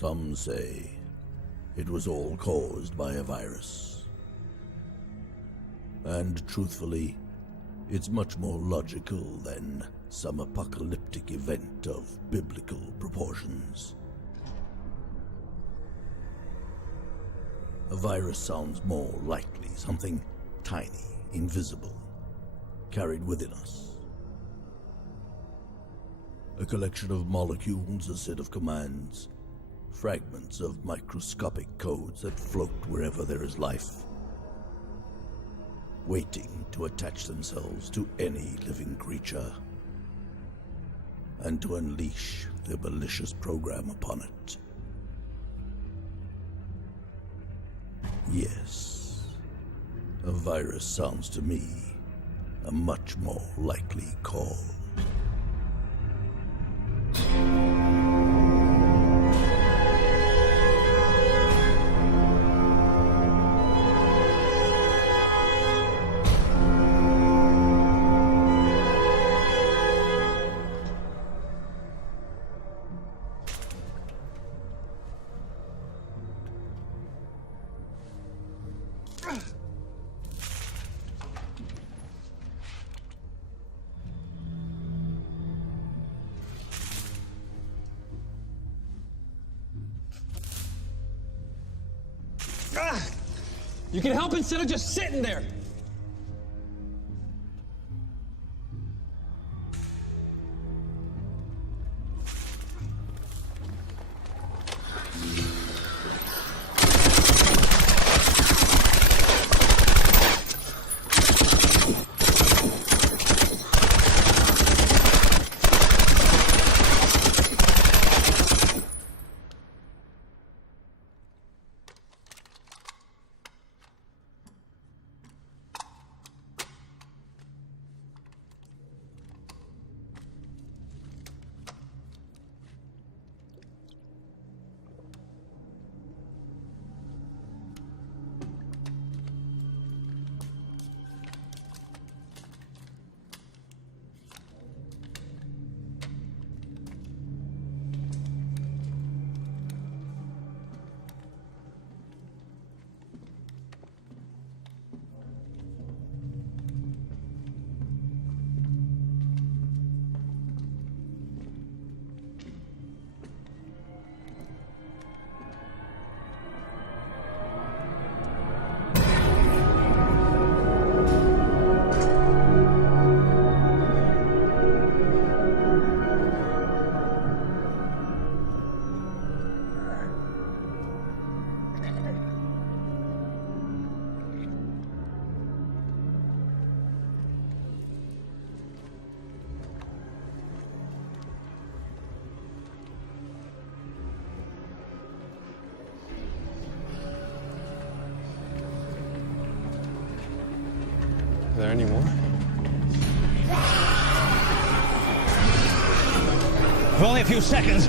Some say it was all caused by a virus. And truthfully, it's much more logical than some apocalyptic event of biblical proportions. A virus sounds more likely something tiny, invisible, carried within us. A collection of molecules, a set of commands, fragments of microscopic codes that float wherever there is life, waiting to attach themselves to any living creature and to unleash their malicious program upon it. Yes, a virus sounds to me a much more likely call. You can help instead of just sitting there. Are there any more? For only a few seconds.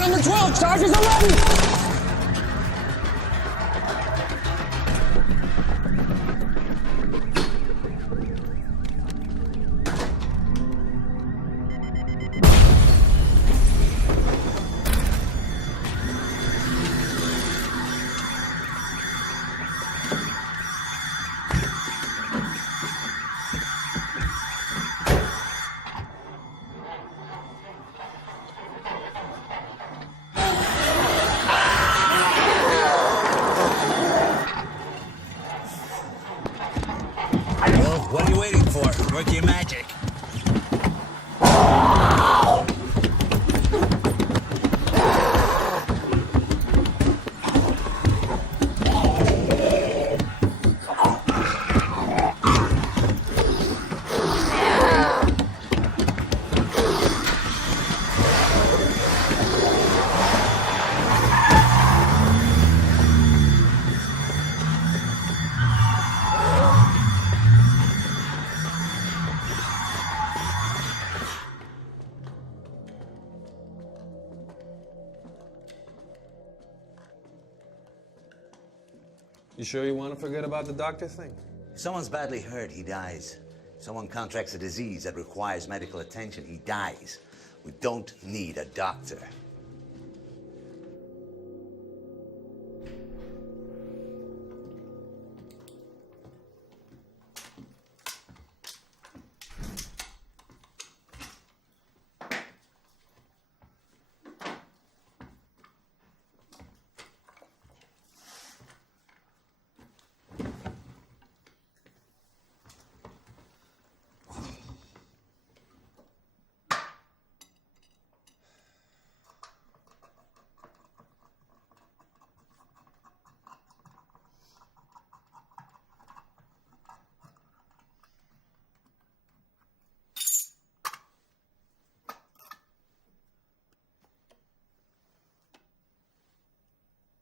Number 12, charges 11! What are you waiting for? Work your magic. You sure you want to forget about the doctor thing? If someone's badly hurt, he dies. If someone contracts a disease that requires medical attention, he dies. We don't need a doctor.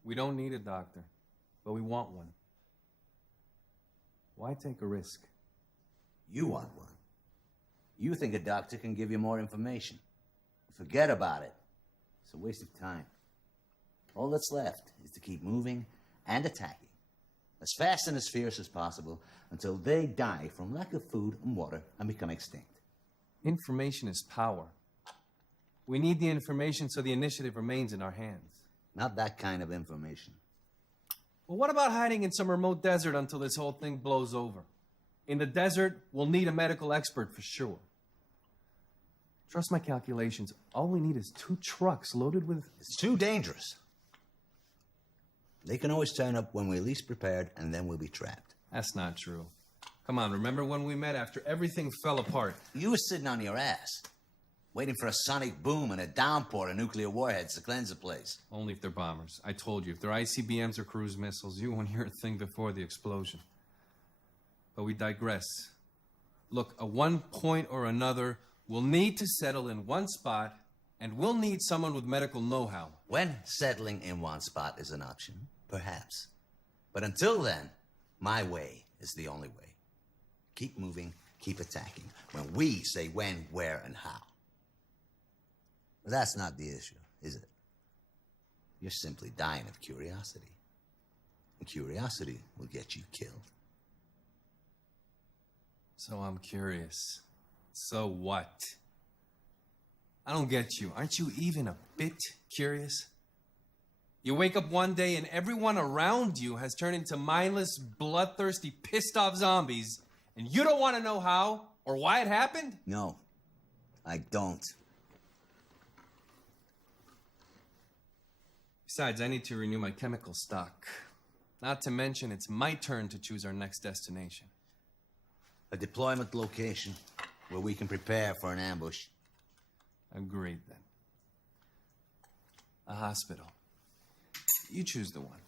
We don't need a doctor, but we want one. Why take a risk? You want one. You think a doctor can give you more information. Forget about it. It's a waste of time. All that's left is to keep moving and attacking, as fast and as fierce as possible, until they die from lack of food and water and become extinct. Information is power. We need the information so the initiative remains in our hands. Not that kind of information. Well, what about hiding in some remote desert until this whole thing blows over? In the desert, we'll need a medical expert for sure. Trust my calculations. All we need is 2 trucks loaded with... It's too dangerous. They can always turn up when we're least prepared, and then we'll be trapped. That's not true. Come on, remember when we met after everything fell apart? You were sitting on your ass, waiting for a sonic boom and a downpour of nuclear warheads to cleanse the place. Only if they're bombers. I told you, if they're ICBMs or cruise missiles, you won't hear a thing before the explosion. But we digress. Look, at one point or another, we'll need to settle in one spot, and we'll need someone with medical know-how. When settling in one spot is an option, perhaps. But until then, my way is the only way. Keep moving, keep attacking, when we say when, where, and how. But that's not the issue, is it? You're simply dying of curiosity. And curiosity will get you killed. So I'm curious. So what? I don't get you. Aren't you even a bit curious? You wake up one day and everyone around you has turned into mindless, bloodthirsty, pissed-off zombies, and you don't want to know how or why it happened? No, I don't. Besides, I need to renew my chemical stock. Not to mention, it's my turn to choose our next destination. A deployment location where we can prepare for an ambush. Agreed, then. A hospital. You choose the one.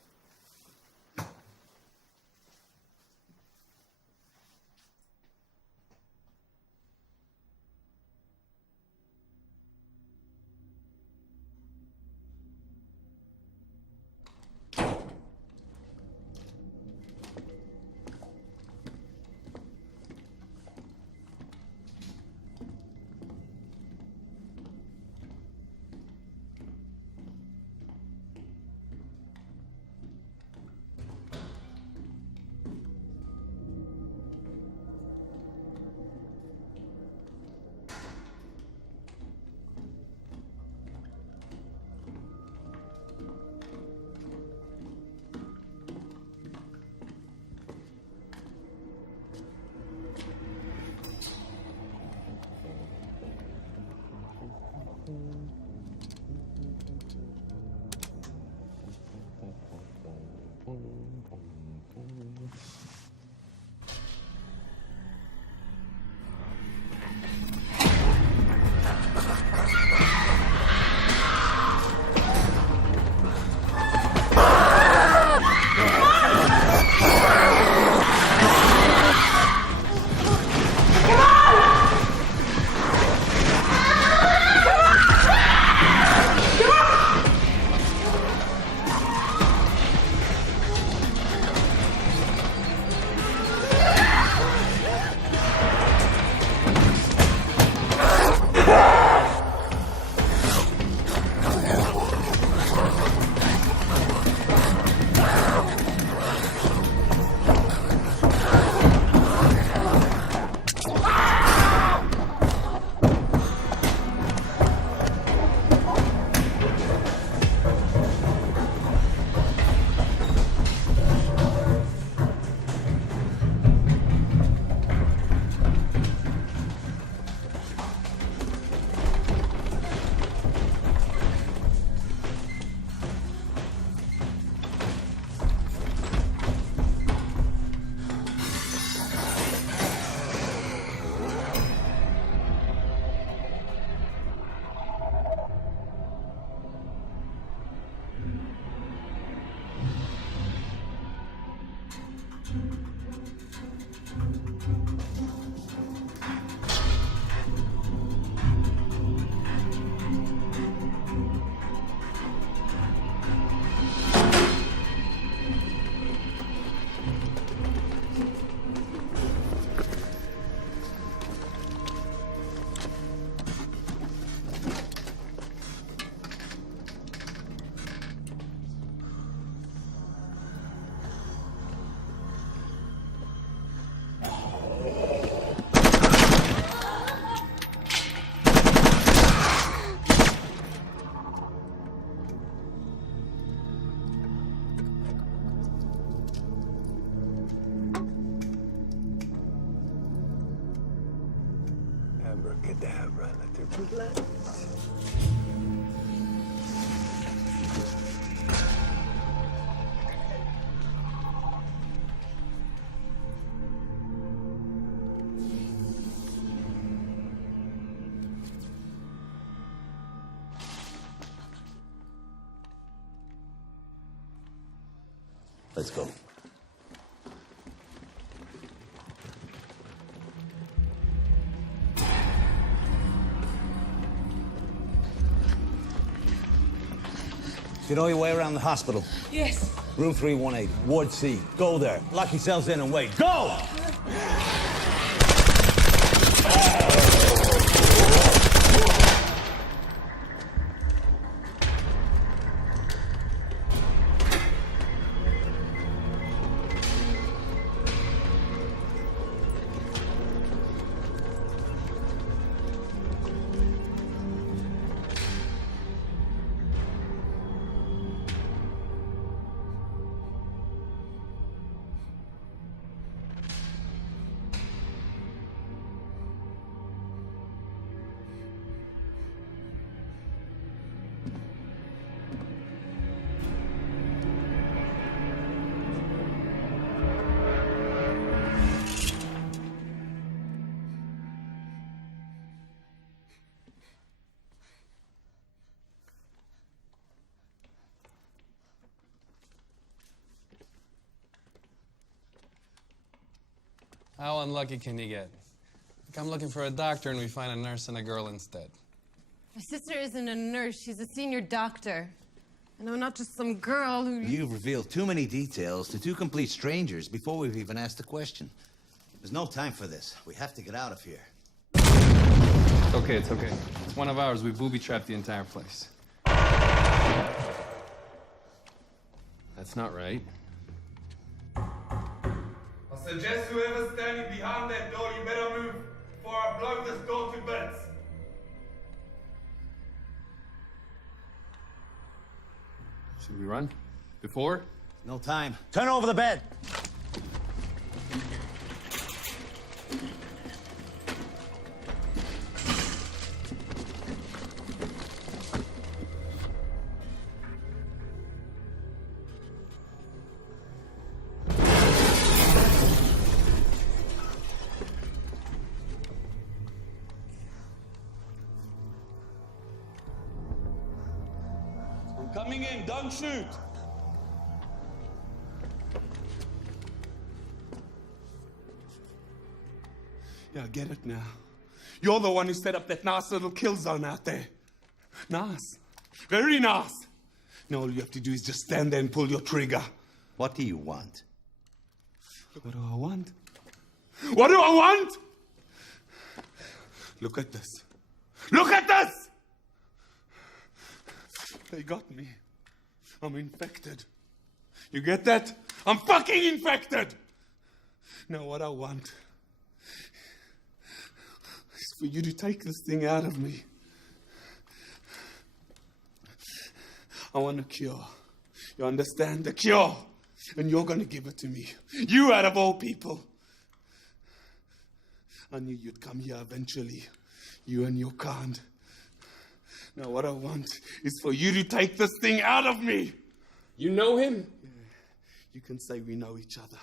Abracadabra, let there be light. Let's go. You know your way around the hospital? Yes. Room 318, Ward C. Go there. Lock yourselves in and wait. Go! How unlucky can you get? Like I'm looking for a doctor and we find a nurse and a girl instead. My sister isn't a nurse. She's a senior doctor. And I'm not just some girl who... You've revealed too many details to two complete strangers before we've even asked a question. There's no time for this. We have to get out of here. It's okay, it's okay. It's one of ours. We booby-trapped the entire place. That's not right. I suggest whoever's standing behind that door, you better move before I blow this door to bits. Should we run? Before? No time. Turn over the bed. Coming in, don't shoot! Yeah, I get it now. You're the one who set up that nice little kill zone out there. Nice. Very nice. Now all you have to do is just stand there and pull your trigger. What do you want? What do I want? What do I want? Look at this. Look at this! They got me. I'm infected. You get that? I'm fucking infected! Now what I want is for you to take this thing out of me. I want a cure. You understand? A cure. And you're gonna give it to me. You out of all people. I knew you'd come here eventually. You and your kind. Now what I want is for you to take this thing out of me. You know him? Yeah. You can say we know each other.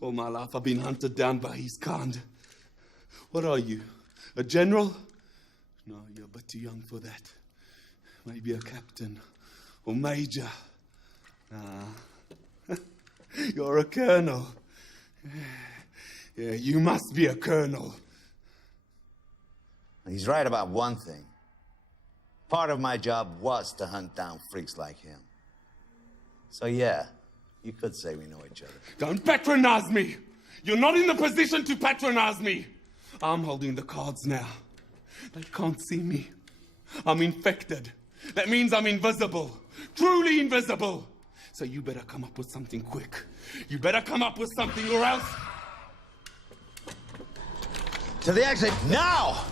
All my life I've been hunted down by his kind. What are you? A general? No, you're but too young for that. Maybe a captain or major. Nah. You're a colonel. Yeah, you must be a colonel. He's right about one thing. Part of my job was to hunt down freaks like him. So yeah, you could say we know each other. Don't patronize me! You're not in the position to patronize me! I'm holding the cards now. They can't see me. I'm infected. That means I'm invisible. Truly invisible. So you better come up with something quick. You better come up with something or else... To the exit, now!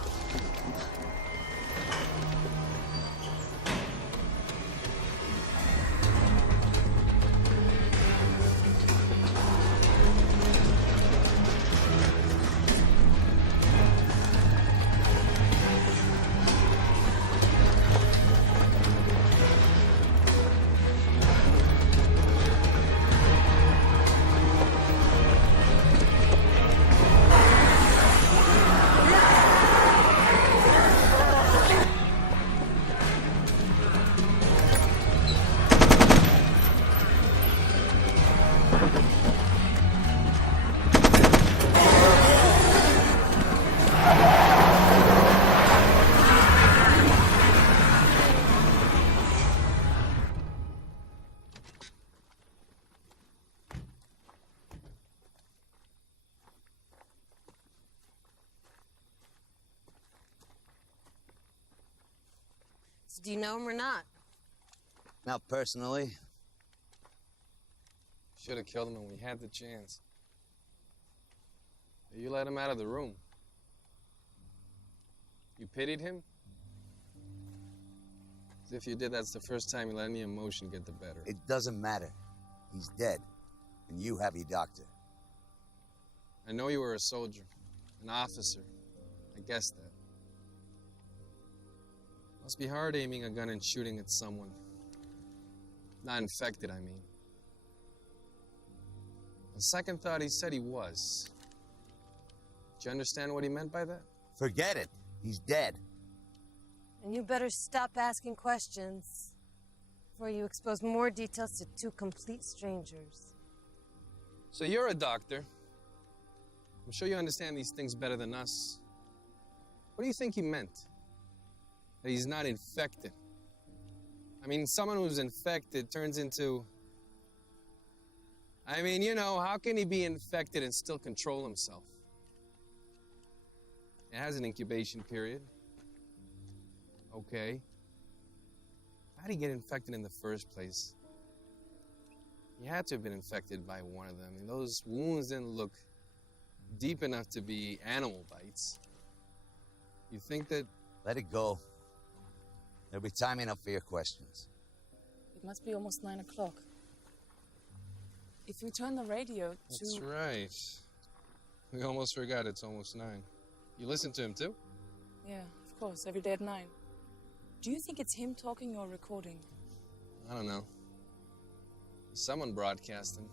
So do you know him or not? Not personally. Should have killed him when we had the chance. You let him out of the room. You pitied him? As if you did, that's the first time you let any emotion get the better. It doesn't matter. He's dead. And you have your doctor. I know you were a soldier, an officer. I guessed that. Must be hard aiming a gun and shooting at someone. Not infected, I mean. On second thought, he said he was. Did you understand what he meant by that? Forget it. He's dead. And you better stop asking questions before you expose more details to two complete strangers. So you're a doctor. I'm sure you understand these things better than us. What do you think he meant? That he's not infected? I mean, someone who's infected turns into... I mean, you know, how can he be infected and still control himself? It has an incubation period. Okay. How did he get infected in the first place? He had to have been infected by one of them. And those wounds didn't look deep enough to be animal bites. You think that... Let it go. There'll be time enough for your questions. It must be almost 9 o'clock. If we turn the radio to... That's right. We almost forgot it's almost 9. You listen to him too? Yeah, of course, every day at 9. Do you think it's him talking or recording? I don't know. Someone broadcasting.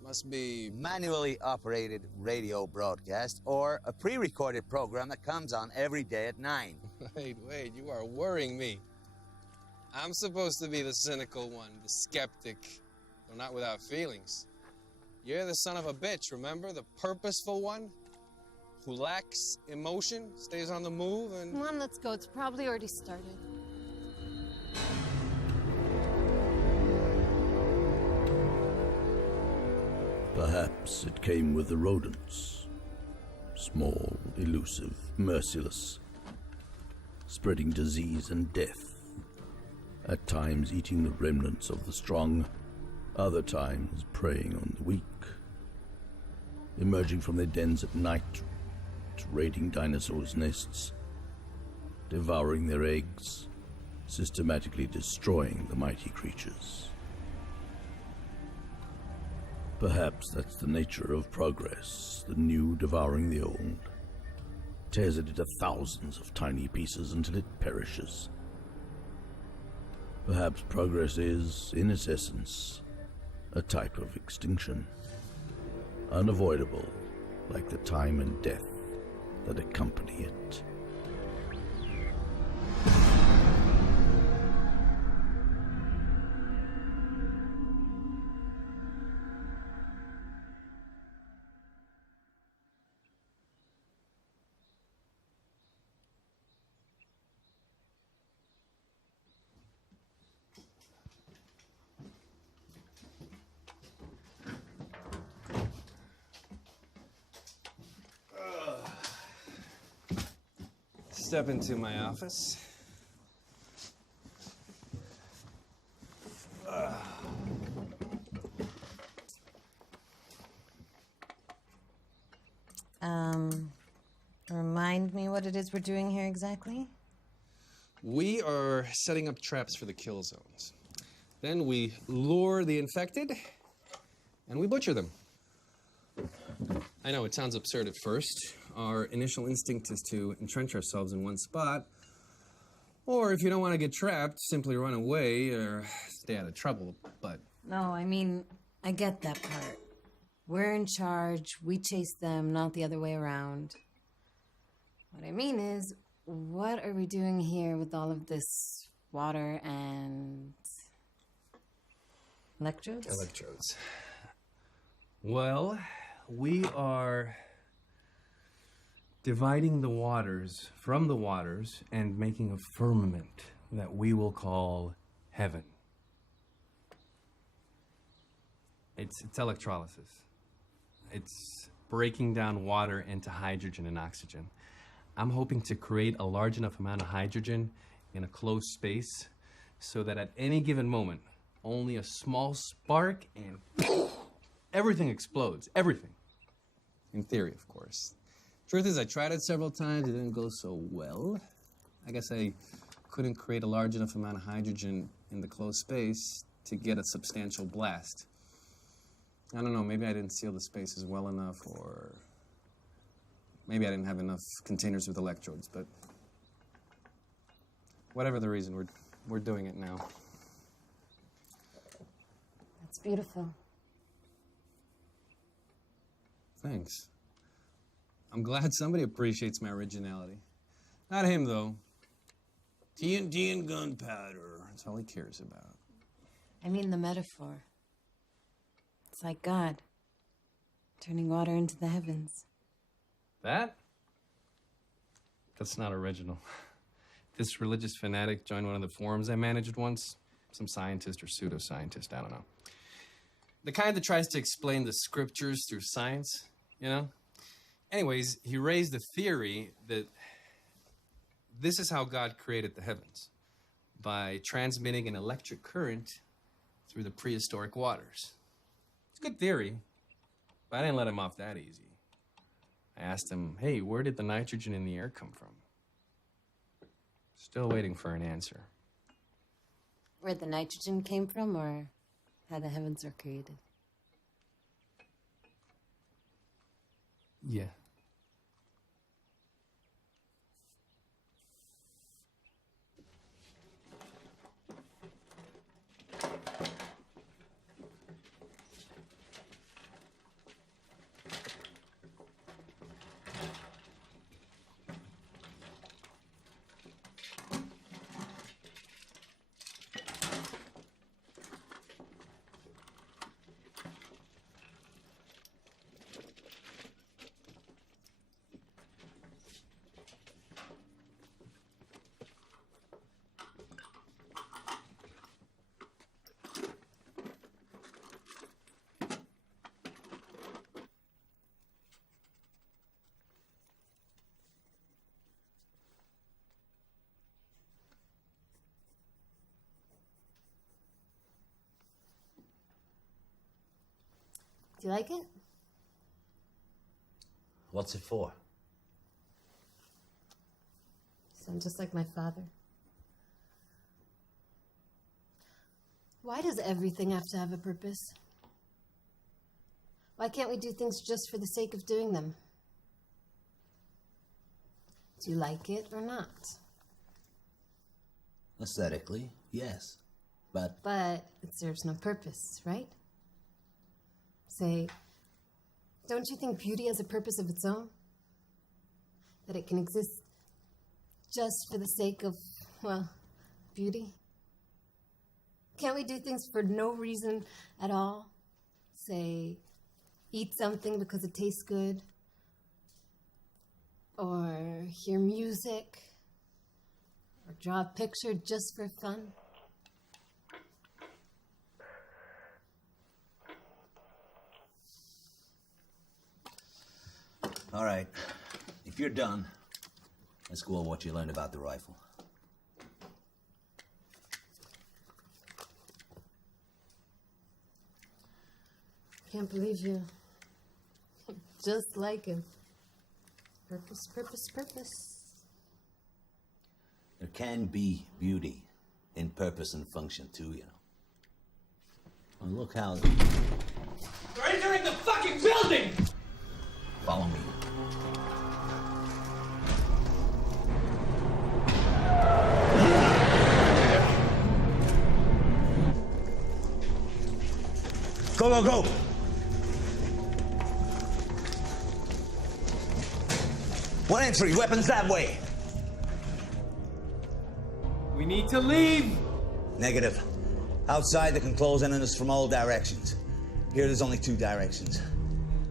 Must be... Manually operated radio broadcast or a pre-recorded program that comes on every day at 9. Wait, you are worrying me. I'm supposed to be the cynical one, the skeptic, though not without feelings. You're the son of a bitch, remember? The purposeful one? Who lacks emotion, stays on the move, and... Come on, let's go. It's probably already started. Perhaps it came with the rodents. Small, elusive, merciless, spreading disease and death, at times eating the remnants of the strong, other times preying on the weak, emerging from their dens at night, raiding dinosaurs' nests, devouring their eggs, systematically destroying the mighty creatures. Perhaps that's the nature of progress, the new devouring the old, tears it into thousands of tiny pieces until it perishes. Perhaps progress is, in its essence, a type of extinction, unavoidable, like the time and death that accompany it. Step into my office. Remind me what it is we're doing here exactly? We are setting up traps for the kill zones. Then we lure the infected, and we butcher them. I know it sounds absurd at first. Our initial instinct is to entrench ourselves in one spot. Or if you don't want to get trapped, simply run away or stay out of trouble, but... No, I mean, I get that part. We're in charge, we chase them, not the other way around. What I mean is, what are we doing here with all of this water and... electrodes? Electrodes. Well, we are dividing the waters from the waters and making a firmament that we will call heaven. It's electrolysis. It's breaking down water into hydrogen and oxygen. I'm hoping to create a large enough amount of hydrogen in a closed space so that at any given moment, only a small spark and everything explodes. Everything. In theory, of course. Truth is, I tried it several times. It didn't go so well. I guess I couldn't create a large enough amount of hydrogen in the closed space to get a substantial blast. I don't know, maybe I didn't seal the spaces well enough, or maybe I didn't have enough containers with electrodes, but whatever the reason, we're doing it now. That's beautiful. Thanks. I'm glad somebody appreciates my originality. Not him, though. TNT and gunpowder. That's all he cares about. I mean the metaphor. It's like God, turning water into the heavens. That? That's not original. This religious fanatic joined one of the forums I managed once. Some scientist or pseudoscientist, I don't know. The kind that tries to explain the scriptures through science, you know? Anyways, he raised the theory that this is how God created the heavens, by transmitting an electric current through the prehistoric waters. It's a good theory, but I didn't let him off that easy. I asked him, hey, where did the nitrogen in the air come from? Still waiting for an answer. Where the nitrogen came from, or how the heavens are created? Yeah. Do you like it? What's it for? You sound just like my father. Why does everything have to have a purpose? Why can't we do things just for the sake of doing them? Do you like it or not? Aesthetically, yes. But it serves no purpose, right? Say, don't you think beauty has a purpose of its own? That it can exist just for the sake of, well, beauty? Can't we do things for no reason at all? Say, eat something because it tastes good? Or hear music? Or draw a picture just for fun? all right, if you're done, let's go over what you learned about the rifle. Can't believe you. Just like him. Purpose, purpose, purpose. There can be beauty in purpose and function too, you know. Well, look how... They're entering the fucking building! Follow me. Go, go, go! One entry, weapons that way. We need to leave! Negative. Outside, they can close in on us from all directions. Here, there's only 2 directions.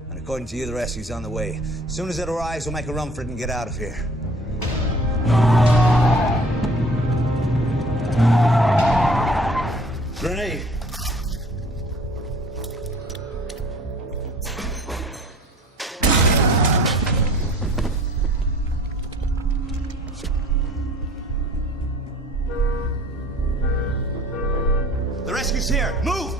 And according to you, the rescue's on the way. As soon as it arrives, we'll make a run for it and get out of here. Grenade. Target's here. Move!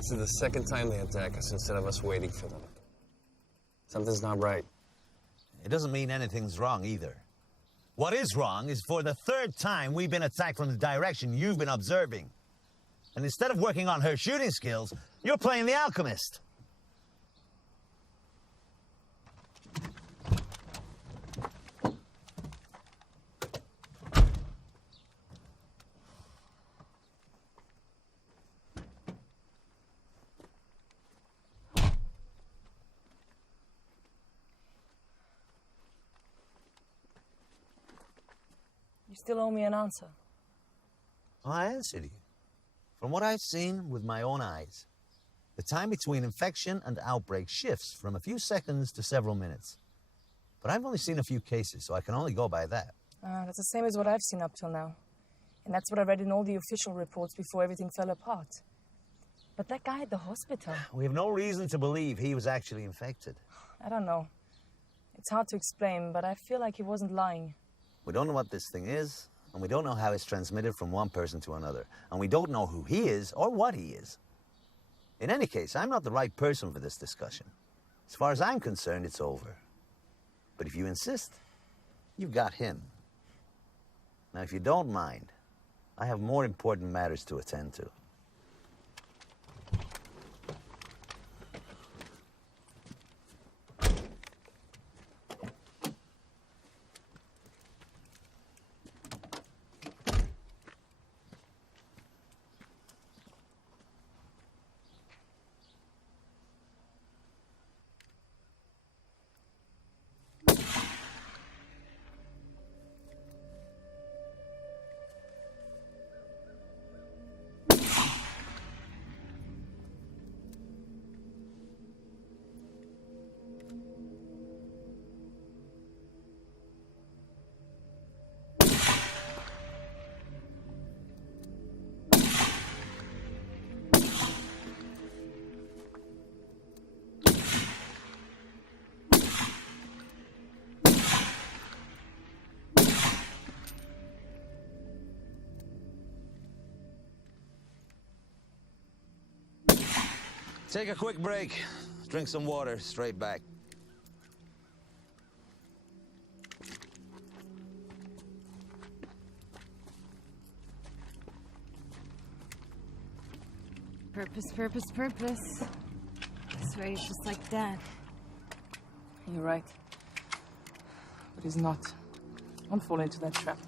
This is the second time they attack us instead of us waiting for them. Something's not right. It doesn't mean anything's wrong either. What is wrong is for the third time we've been attacked from the direction you've been observing. And instead of working on her shooting skills, you're playing the alchemist. You still owe me an answer. I answered you. From what I've seen with my own eyes, the time between infection and outbreak shifts from a few seconds to several minutes. But I've only seen a few cases, so I can only go by that. That's the same as what I've seen up till now. And that's what I read in all the official reports before everything fell apart. But that guy at the hospital... We have no reason to believe he was actually infected. I don't know. It's hard to explain, but I feel like he wasn't lying. We don't know what this thing is, and we don't know how it's transmitted from one person to another. And we don't know who he is or what he is. In any case, I'm not the right person for this discussion. As far as I'm concerned, it's over. But if you insist, you've got him. Now, if you don't mind, I have more important matters to attend to. Take a quick break. Drink some water. Straight back. Purpose, purpose, purpose. This way is just like Dad. You're right. But he's not. Don't fall into that trap.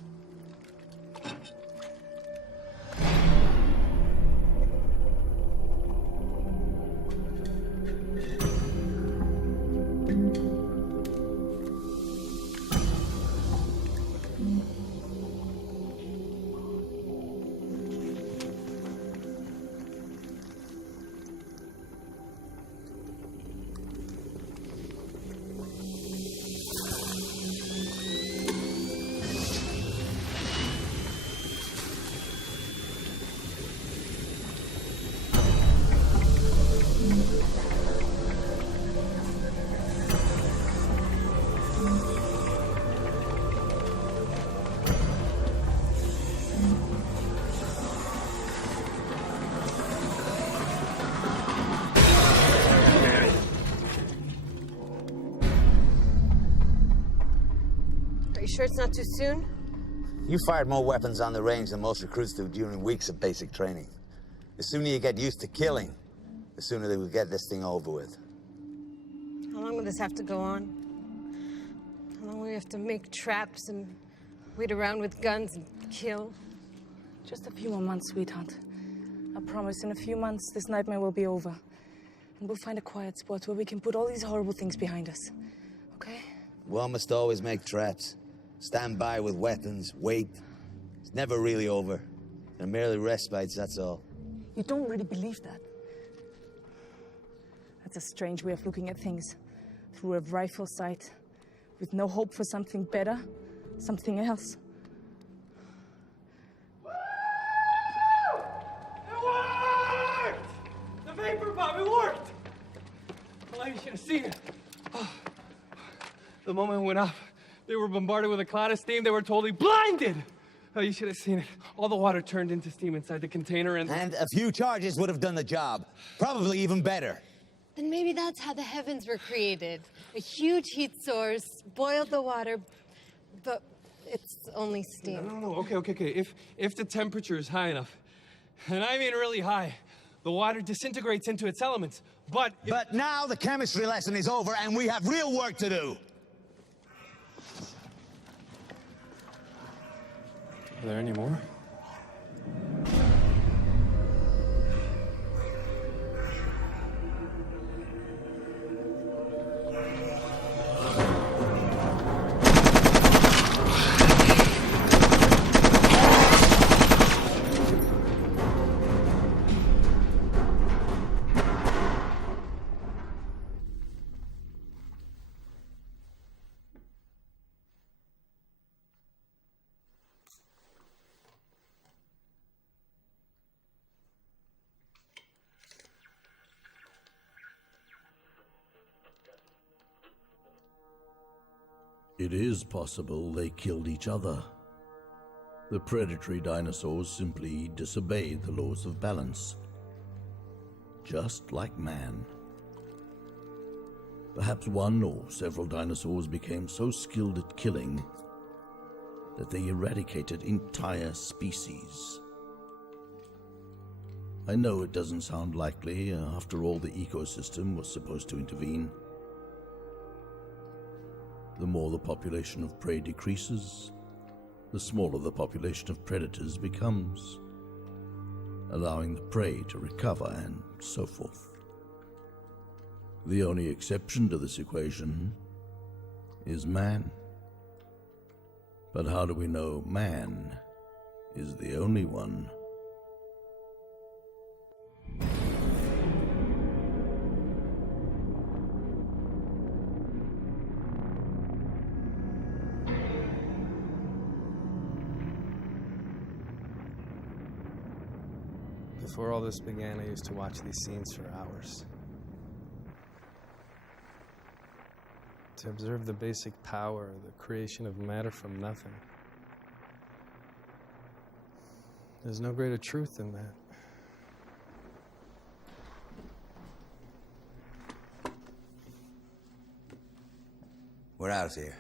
sure it's not too soon? You fired more weapons on the range than most recruits do during weeks of basic training. The sooner you get used to killing, the sooner they will get this thing over with. How long will this have to go on? How long will we have to make traps and wait around with guns and kill? Just a few more months, sweetheart. I promise, in a few months, this nightmare will be over. And we'll find a quiet spot where we can put all these horrible things behind us. Okay? One must always make traps. Stand by with weapons, wait. It's never really over. They're merely respites, that's all. You don't really believe that. That's a strange way of looking at things. Through a rifle sight, with no hope for something better, something else. The vapor bomb, it worked! Well, you should have seen it. Oh. The moment it went up, they were bombarded with a cloud of steam. They were totally blinded. Oh, you should have seen it. All the water turned into steam inside the container and a few charges would have done the job. Probably even better. Then maybe that's how the heavens were created. A huge heat source, boiled the water, but it's only steam. No. Okay. If the temperature is high enough, and I mean really high, the water disintegrates into its elements, but... But now the chemistry lesson is over and we have real work to do. Are there any more? It is possible they killed each other. The predatory dinosaurs simply disobeyed the laws of balance. Just like man. Perhaps one or several dinosaurs became so skilled at killing that they eradicated entire species. I know it doesn't sound likely. After all, the ecosystem was supposed to intervene. The more the population of prey decreases, the smaller the population of predators becomes, allowing the prey to recover and so forth. The only exception to this equation is man. But how do we know man is the only one? Before all this began, I used to watch these scenes for hours. To observe the basic power, the creation of matter from nothing. There's no greater truth than that. We're out of here.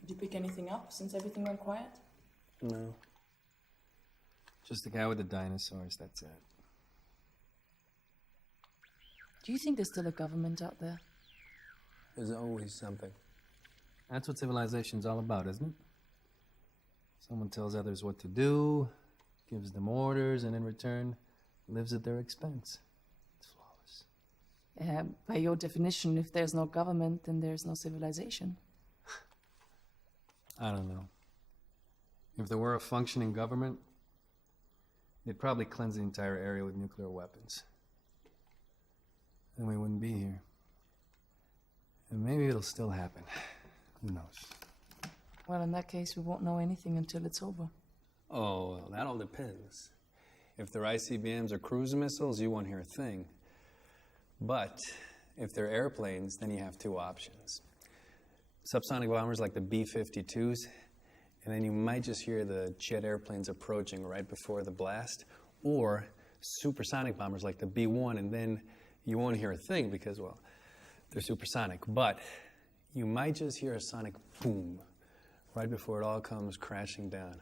Did you pick anything up since everything went quiet? No. Just the guy with the dinosaurs, that's it. Do you think there's still a government out there? There's always something. That's what civilization's all about, isn't it? Someone tells others what to do, gives them orders, and in return, lives at their expense. It's flawless. Yeah, by your definition, if there's no government, then there's no civilization. I don't know. If there were a functioning government, They'd probably cleanse the entire area with nuclear weapons. Then we wouldn't be here. And maybe it'll still happen. Who knows? Well, in that case, we won't know anything until it's over. Oh, well, that all depends. If they're ICBMs or cruise missiles, you won't hear a thing. But if they're airplanes, then you have two options. Subsonic bombers like the B-52s, and then you might just hear the jet airplanes approaching right before the blast, or supersonic bombers like the B-1, and then you won't hear a thing because, well, they're supersonic. But you might just hear a sonic boom right before it all comes crashing down.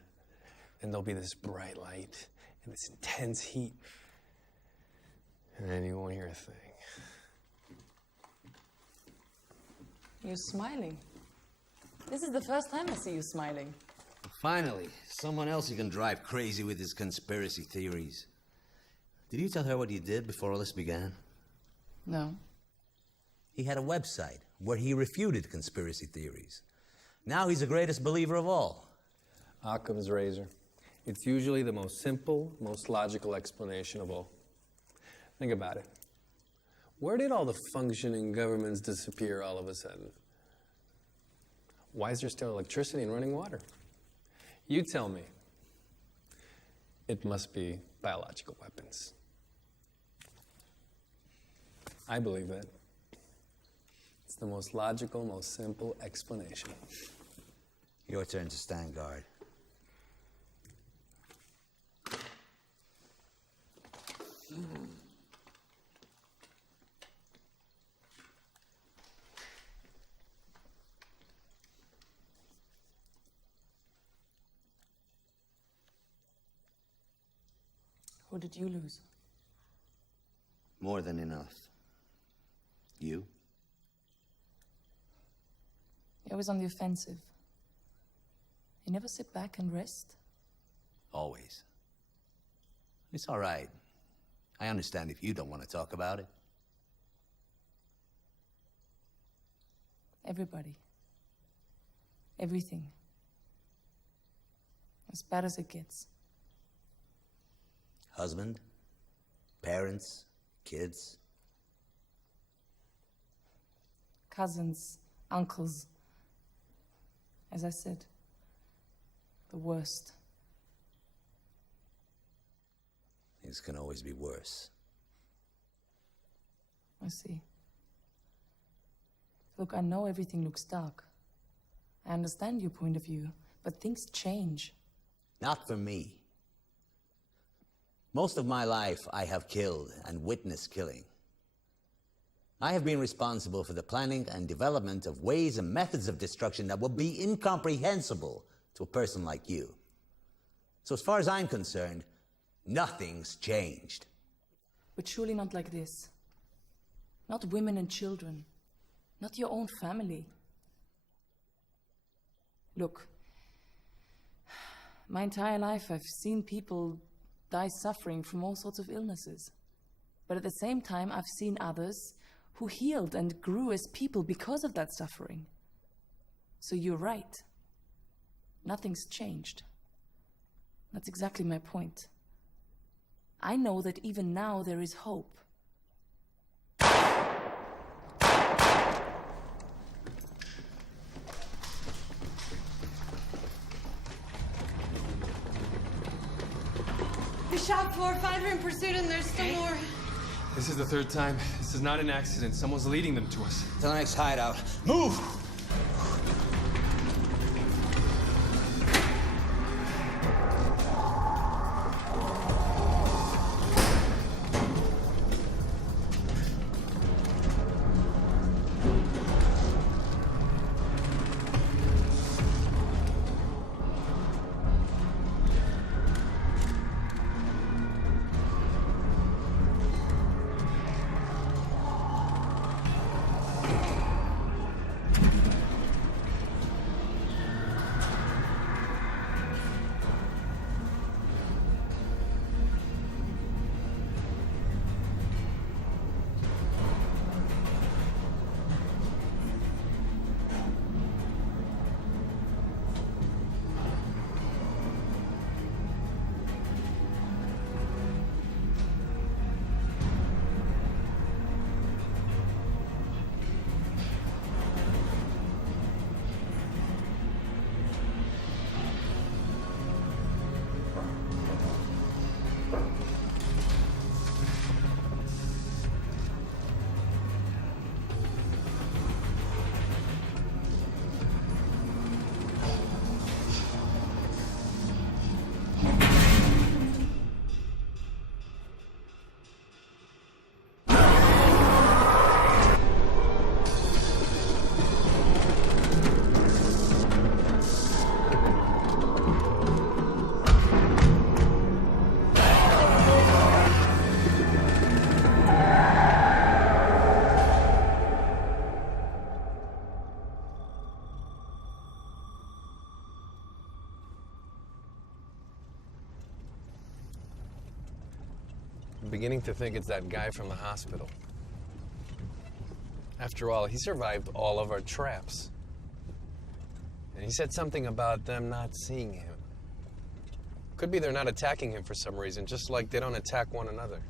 And there'll be this bright light and this intense heat, and then you won't hear a thing. You're smiling. This is the first time I see you smiling. Finally, someone else who can drive crazy with his conspiracy theories. Did you tell her what you did before all this began? No. He had a website where he refuted conspiracy theories. Now he's the greatest believer of all. Occam's razor. It's usually the most simple, most logical explanation of all. Think about it. Where did all the functioning governments disappear all of a sudden? Why is there still electricity and running water? You tell me. It must be biological weapons. I believe that. It's the most logical, most simple explanation. Your turn to stand guard. Who did you lose? More than enough. You? You're always on the offensive. You never sit back and rest. Always. It's all right. I understand if you don't want to talk about it. Everybody. Everything. As bad as it gets. Husband? Parents? Kids? Cousins, uncles. As I said, the worst. Things can always be worse. I see. Look, I know everything looks dark. I understand your point of view, but things change. Not for me. Most of my life, I have killed and witnessed killing. I have been responsible for the planning and development of ways and methods of destruction that would be incomprehensible to a person like you. So as far as I'm concerned, nothing's changed. But surely not like this. Not women and children. Not your own family. Look, my entire life I've seen people die suffering from all sorts of illnesses. But at the same time, I've seen others who healed and grew as people because of that suffering. So you're right. Nothing's changed. That's exactly my point. I know that even now there is hope. We shot 4 or 5 are in pursuit and there's still more. This is the third time. This is not an accident. Someone's leading them to us. To the next hideout. Move! beginning to think it's that guy from the hospital. After all, he survived all of our traps. And he said something about them not seeing him. Could be they're not attacking him for some reason, just like they don't attack one another.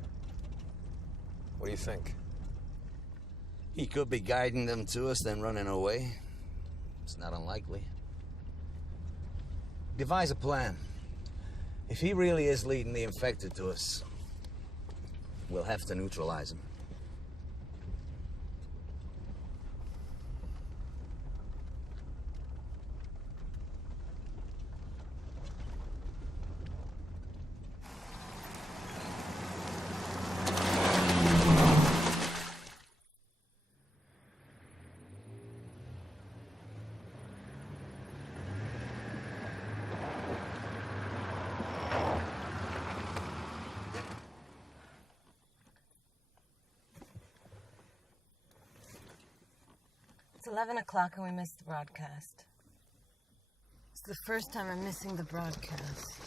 What do you think? He could be guiding them to us, then running away. It's not unlikely. Devise a plan. If he really is leading the infected to us, we'll have to neutralize him. It's 11 o'clock and we missed the broadcast. It's the first time I'm missing the broadcast.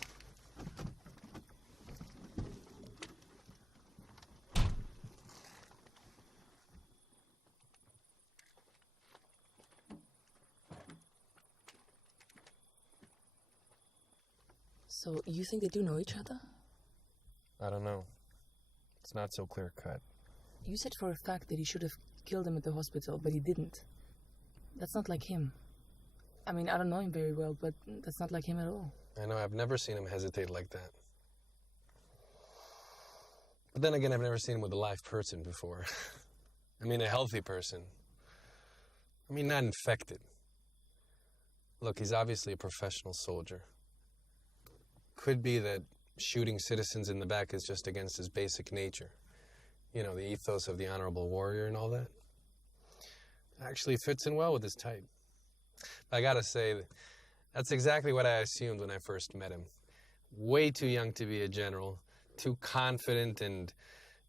So, you think they do know each other? I don't know. It's not so clear-cut. You said for a fact that he should have killed him at the hospital, but he didn't. That's not like him. I mean, I don't know him very well, but that's not like him at all. I know, I've never seen him hesitate like that. But then again, I've never seen him with a live person before. I mean, a healthy person. I mean, not infected. Look, he's obviously a professional soldier. Could be that shooting citizens in the back is just against his basic nature. You know, the ethos of the honorable warrior and all that. Actually fits in well with his type. I gotta say, that's exactly what I assumed when I first met him. Way too young to be a general, too confident and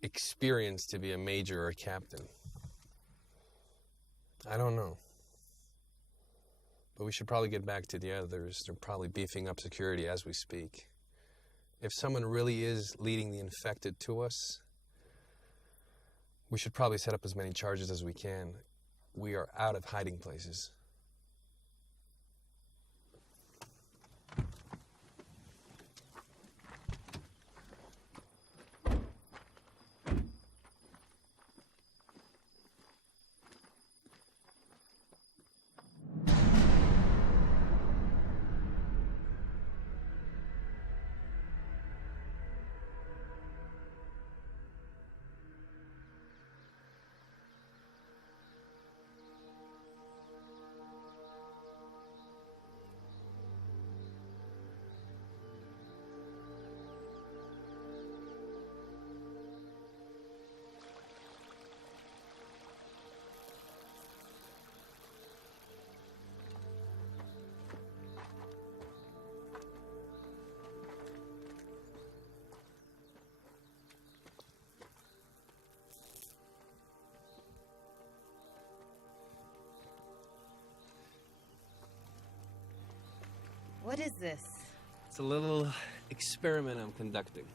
experienced to be a major or a captain. I don't know. But we should probably get back to the others. They're probably beefing up security as we speak. If someone really is leading the infected to us, we should probably set up as many charges as we can. We are out of hiding places. What is this? It's a little experiment I'm conducting.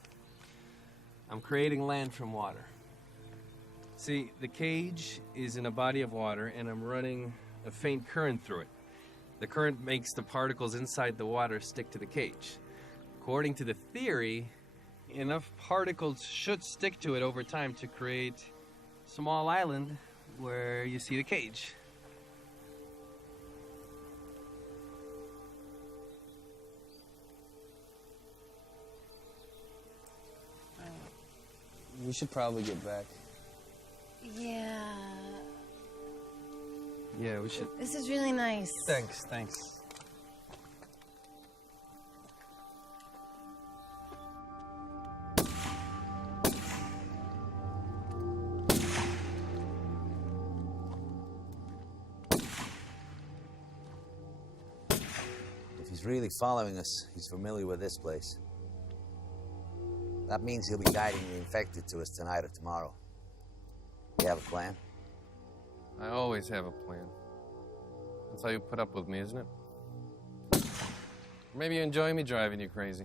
I'm creating land from water. See, the cage is in a body of water, and I'm running a faint current through it. The current makes the particles inside the water stick to the cage. According to the theory, enough particles should stick to it over time to create a small island where you see the cage. We should probably get back. Yeah. Yeah, we should. This is really nice. Thanks. If he's really following us, he's familiar with this place. That means he'll be guiding the infected to us tonight or tomorrow. You have a plan? I always have a plan. That's how you put up with me, isn't it? Or maybe you enjoy me driving you crazy.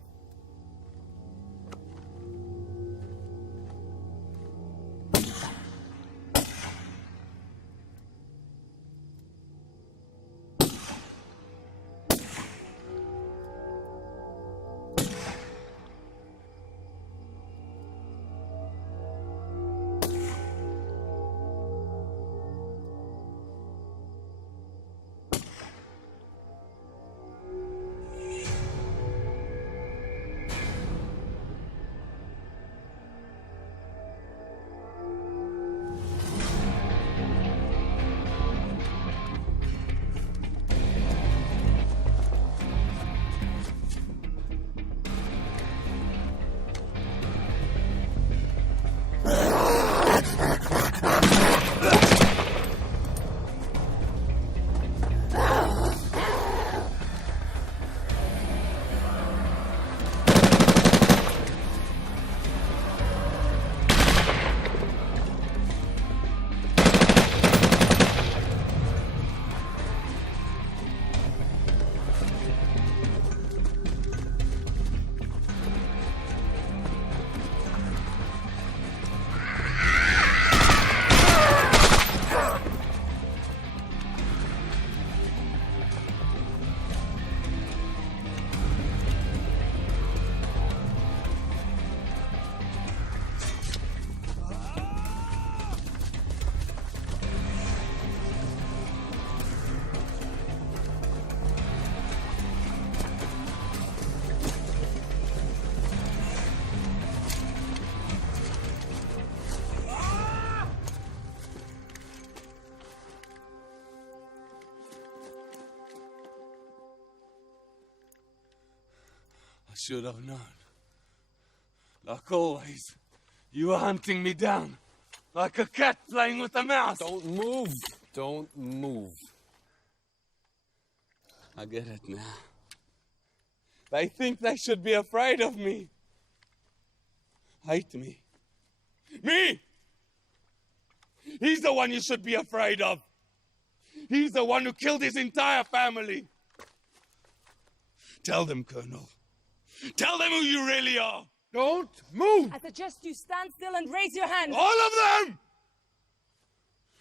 should have known. Like always, you were hunting me down. Like a cat playing with a mouse. Don't move. Don't move. I get it now. They think they should be afraid of me. Hate me. Me! He's the one you should be afraid of. He's the one who killed his entire family. Tell them, Colonel. Tell them who you really are. Don't move! I suggest you stand still and raise your hand. All of them!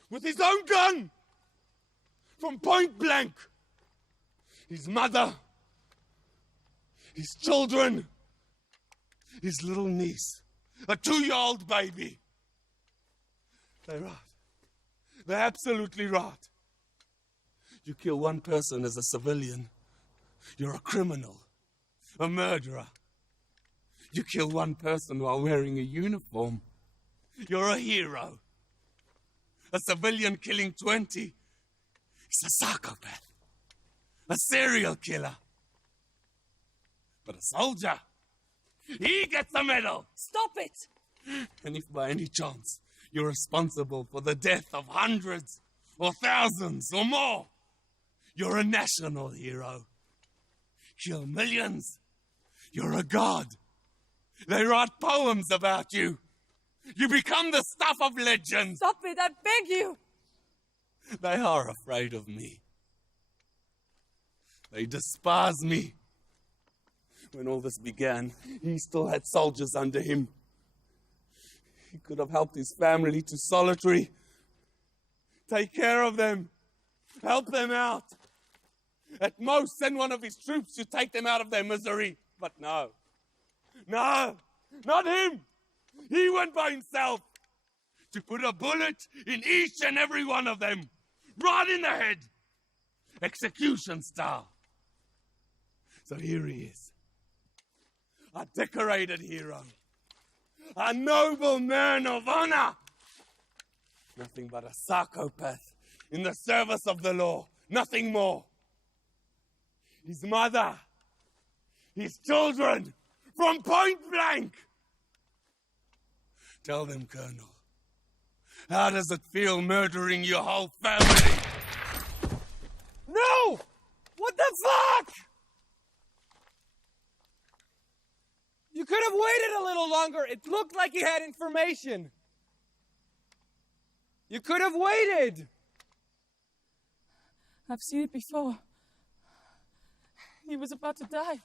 With his own gun! From point blank! His mother, his children, his little niece, a 2-year-old baby. They're right. They're absolutely right. You kill one person as a civilian, you're a criminal, a murderer. You kill one person while wearing a uniform, you're a hero. A civilian killing 20 is a psychopath. A serial killer. But a soldier, he gets a medal. Stop it! And if by any chance you're responsible for the death of hundreds or thousands or more, you're a national hero. Kill millions, you're a god. They write poems about you. You become the stuff of legends. Stop it, I beg you! They are afraid of me. They despise me. When all this began, he still had soldiers under him. He could have helped his family to solitary. Take care of them. Help them out. At most, send one of his troops to take them out of their misery. But no. No, not him. He went by himself to put a bullet in each and every one of them. Right in the head. Execution style. So here he is. A decorated hero. A noble man of honor. Nothing but a psychopath in the service of the law. Nothing more. His mother. His children. From point blank. Tell them, Colonel. How does it feel murdering your whole family? No! What the fuck? You could have waited a little longer. It looked like he had information. You could have waited. I've seen it before. He was about to die.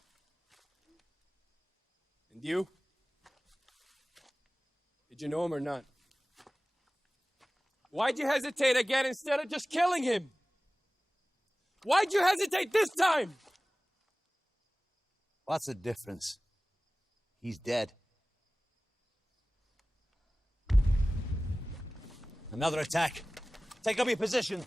And you? Did you know him or not? Why'd you hesitate again instead of just killing him? Why'd you hesitate this time? What's the difference? He's dead. Another attack. Take up your positions.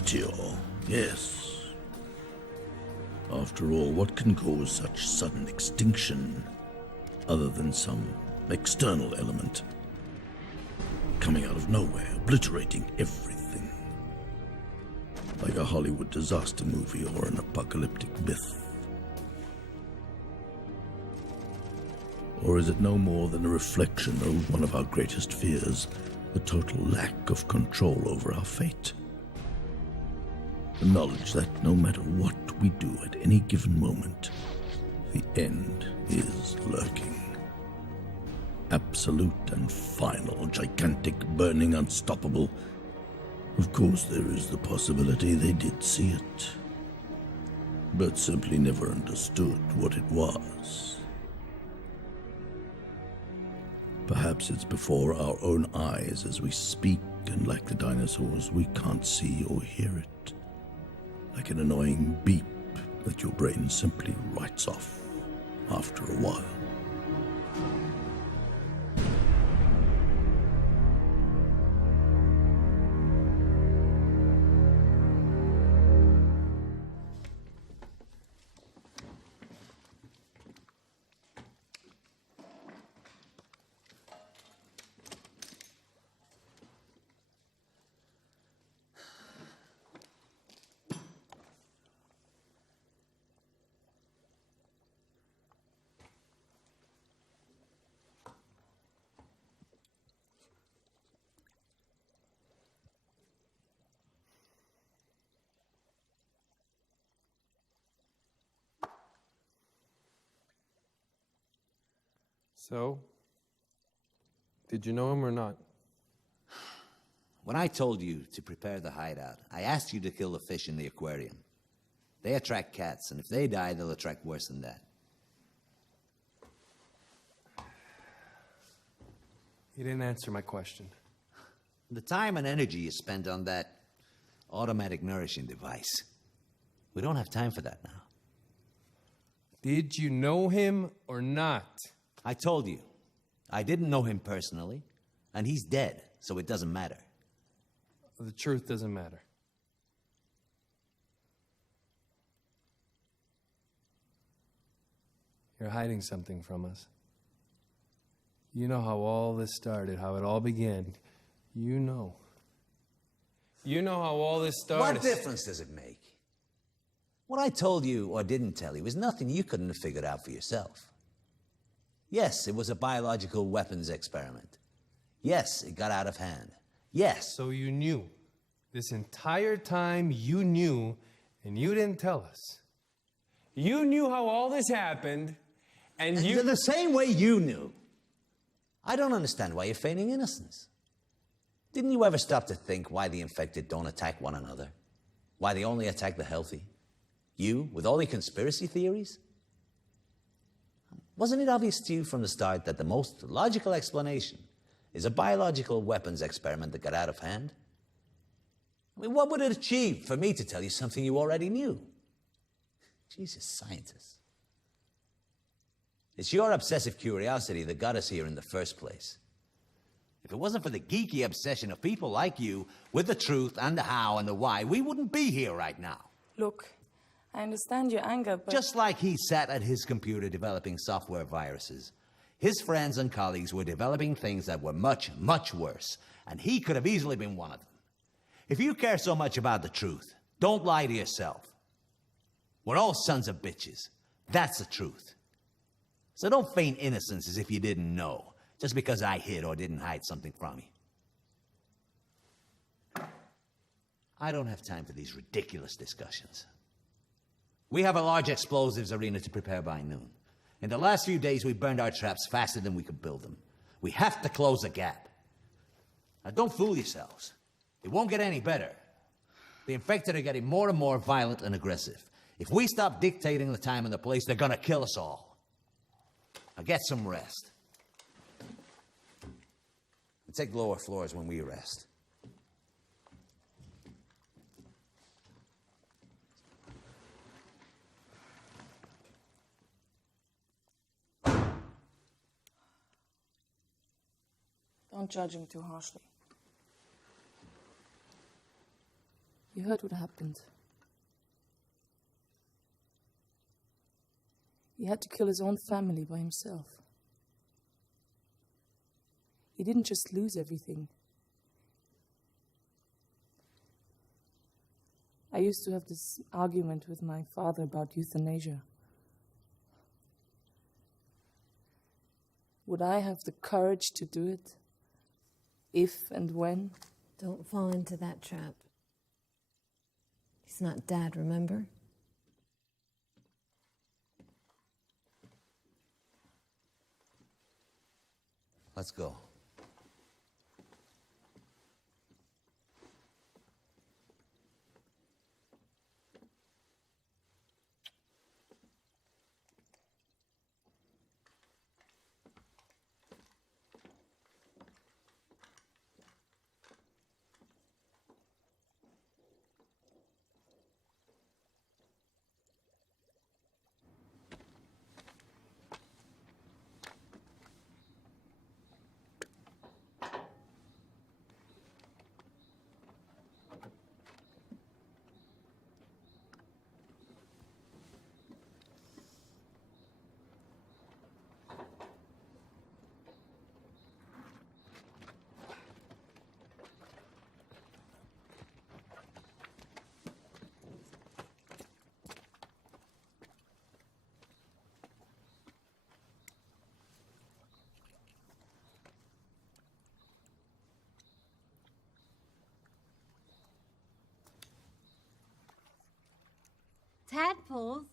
meteor, yes. After all, what can cause such sudden extinction other than some external element coming out of nowhere, obliterating everything? Like a Hollywood disaster movie or an apocalyptic myth. Or is it no more than a reflection of one of our greatest fears, the total lack of control over our fate? The knowledge that no matter what we do at any given moment, the end is lurking. Absolute and final, gigantic, burning, unstoppable. Of course, there is the possibility they did see it, but simply never understood what it was. Perhaps it's before our own eyes as we speak, and like the dinosaurs, we can't see or hear it. Like an annoying beep that your brain simply writes off after a while. So, did you know him or not? When I told you to prepare the hideout, I asked you to kill the fish in the aquarium. They attract cats, and if they die, they'll attract worse than that. You didn't answer my question. The time and energy you spent on that automatic nourishing device. We don't have time for that now. Did you know him or not? I told you. I didn't know him personally, and he's dead, so it doesn't matter. The truth doesn't matter. You're hiding something from us. You know how all this started, how it all began. You know. You know how all this started. What difference does it make? What I told you or didn't tell you is nothing you couldn't have figured out for yourself. Yes, it was a biological weapons experiment. Yes, it got out of hand. Yes. So you knew. This entire time you knew, and you didn't tell us. You knew how all this happened, and you... The same way you knew. I don't understand why you're feigning innocence. Didn't you ever stop to think why the infected don't attack one another? Why they only attack the healthy? You, with all your conspiracy theories? Wasn't it obvious to you from the start that the most logical explanation is a biological weapons experiment that got out of hand? I mean, what would it achieve for me to tell you something you already knew? Jesus, scientists. It's your obsessive curiosity that got us here in the first place. If it wasn't for the geeky obsession of people like you with the truth and the how and the why, we wouldn't be here right now. Look, I understand your anger, but... Just like he sat at his computer developing software viruses, his friends and colleagues were developing things that were much, much worse, and he could have easily been one of them. If you care so much about the truth, don't lie to yourself. We're all sons of bitches. That's the truth. So don't feign innocence as if you didn't know, just because I hid or didn't hide something from you. I don't have time for these ridiculous discussions. We have a large explosives arena to prepare by noon. In the last few days, we burned our traps faster than we could build them. We have to close the gap. Now, don't fool yourselves. It won't get any better. The infected are getting more and more violent and aggressive. If we stop dictating the time and the place, they're gonna kill us all. Now, get some rest. And take lower floors when we rest. Don't judge him too harshly. You heard what happened. He had to kill his own family by himself. He didn't just lose everything. I used to have this argument with my father about euthanasia. Would I have the courage to do it? If and when? Don't fall into that trap. He's not Dad, remember? Let's go. Tadpoles?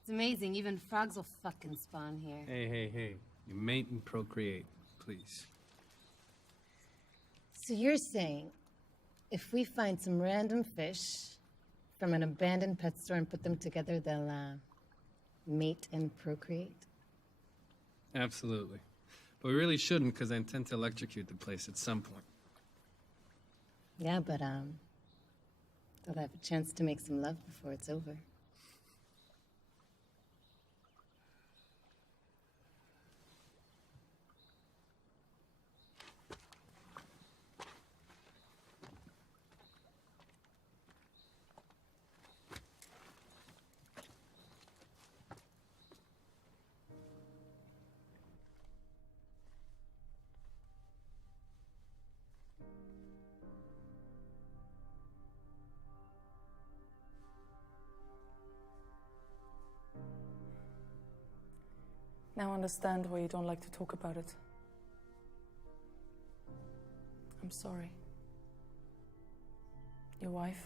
It's amazing, even frogs will fucking spawn here. Hey. You mate and procreate, please. So you're saying, if we find some random fish from an abandoned pet store and put them together, they'll, mate and procreate? Absolutely. But we really shouldn't, because I intend to electrocute the place at some point. Yeah, but, they'll have a chance to make some love before it's over. Now I understand why you don't like to talk about it. I'm sorry. Your wife?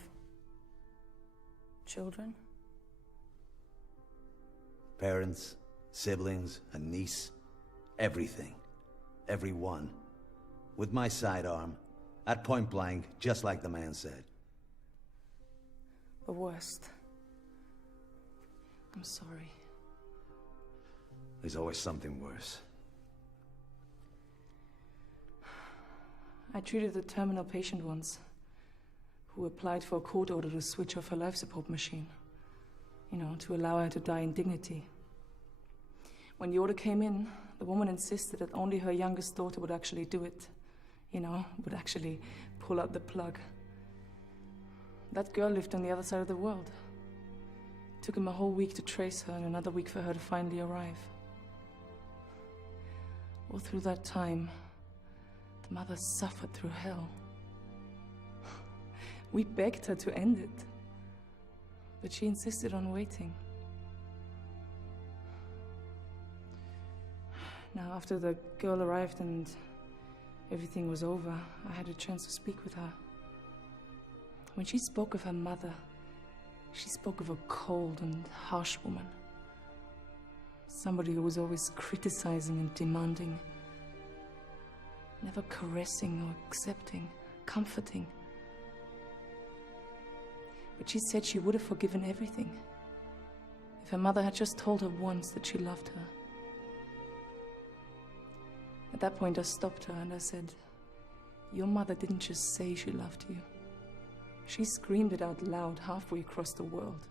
Children? Parents, siblings, a niece, everything. Everyone. With my sidearm, at point blank, just like the man said. The worst. I'm sorry. There's always something worse. I treated a terminal patient once who applied for a court order to switch off her life support machine. You know, to allow her to die in dignity. When the order came in, the woman insisted that only her youngest daughter would actually do it. You know, would actually pull out the plug. That girl lived on the other side of the world. It took him a whole week to trace her and another week for her to finally arrive. All through that time, the mother suffered through hell. We begged her to end it, but she insisted on waiting. Now, after the girl arrived and everything was over, I had a chance to speak with her. When she spoke of her mother, she spoke of a cold and harsh woman. Somebody who was always criticizing and demanding. Never caressing or accepting, comforting. But she said she would have forgiven everything if her mother had just told her once that she loved her. At that point, I stopped her and I said, "Your mother didn't just say she loved you. She screamed it out loud halfway across the world."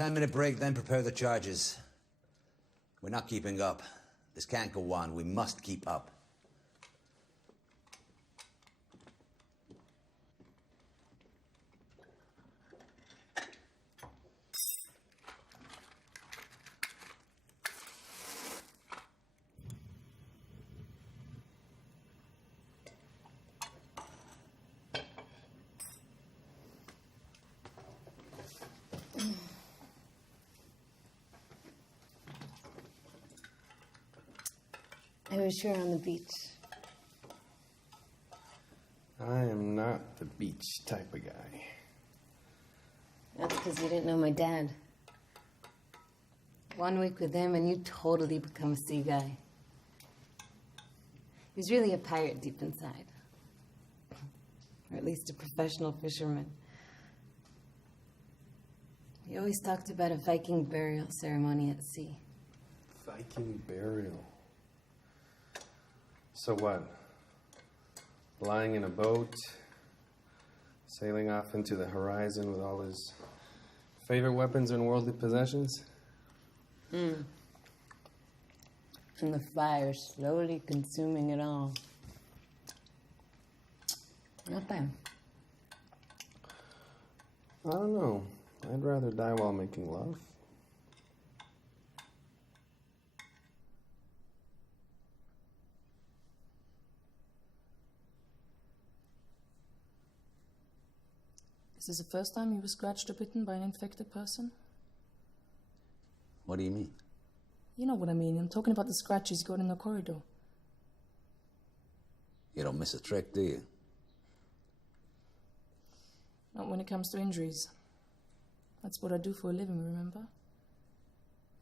10-minute break, then prepare the charges. We're not keeping up. This can't go on. We must keep up. I wish you were on the beach. I am not the beach type of guy. That's because you didn't know my dad. 1 week with him and you totally become a sea guy. He's really a pirate deep inside. Or at least a professional fisherman. He always talked about a Viking burial ceremony at sea. Viking burial. So what? Lying in a boat, sailing off into the horizon with all his favorite weapons and worldly possessions? And the fire slowly consuming it all. Not bad. I don't know. I'd rather die while making love. Is this the first time you were scratched or bitten by an infected person? What do you mean? You know what I mean. I'm talking about the scratches you got in the corridor. You don't miss a trick, do you? Not when it comes to injuries. That's what I do for a living, remember?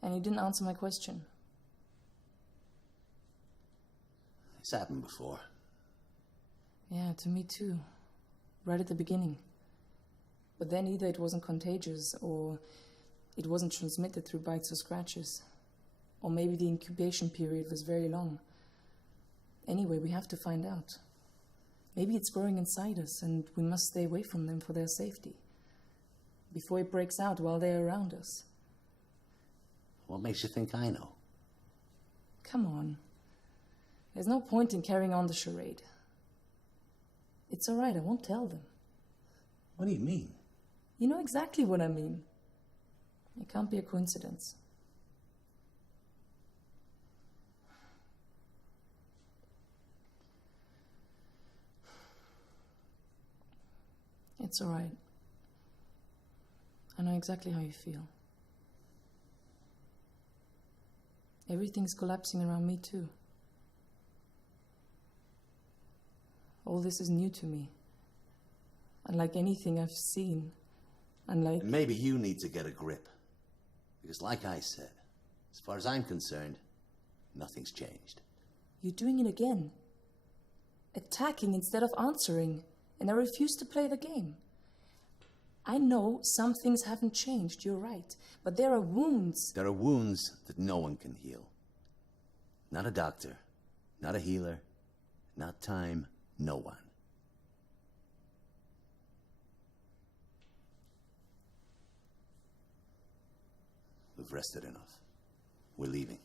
And you didn't answer my question. It's happened before. Yeah, to me too. Right at the beginning. But then either it wasn't contagious or it wasn't transmitted through bites or scratches. Or maybe the incubation period was very long. Anyway, we have to find out. Maybe it's growing inside us and we must stay away from them for their safety. Before it breaks out while they're around us. What makes you think I know? Come on. There's no point in carrying on the charade. It's all right, I won't tell them. What do you mean? You know exactly what I mean. It can't be a coincidence. It's all right. I know exactly how you feel. Everything's collapsing around me too. All this is new to me. Unlike anything I've seen. Unlike... Maybe you need to get a grip. Because like I said, as far as I'm concerned, nothing's changed. You're doing it again. Attacking instead of answering. And I refuse to play the game. I know some things haven't changed, you're right. But there are wounds. There are wounds that no one can heal. Not a doctor, not a healer, not time, no one. We've rested enough. We're leaving.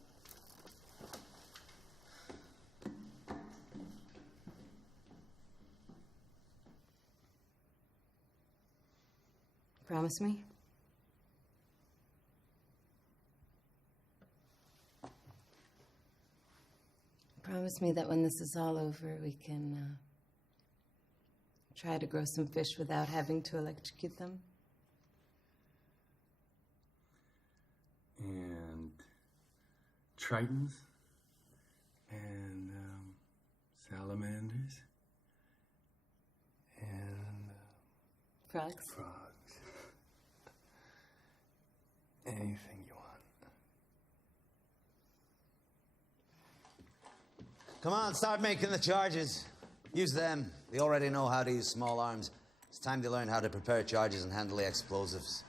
Promise me? Promise me that when this is all over, we can try to grow some fish without having to electrocute them? And tritons and salamanders and Frogs? frogs. Anything you want. Come on, start making the charges. Use them. They already know how to use small arms. It's time to learn how to prepare charges and handle the explosives.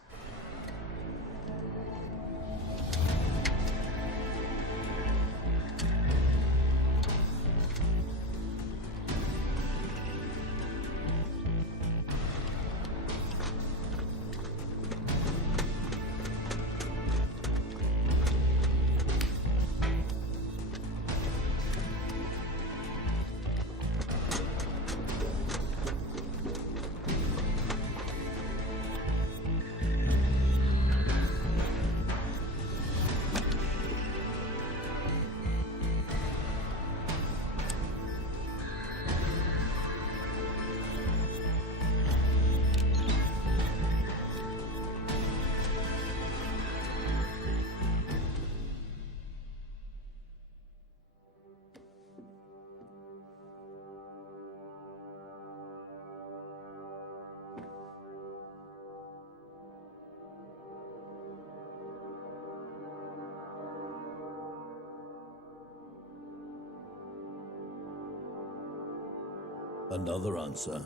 Another answer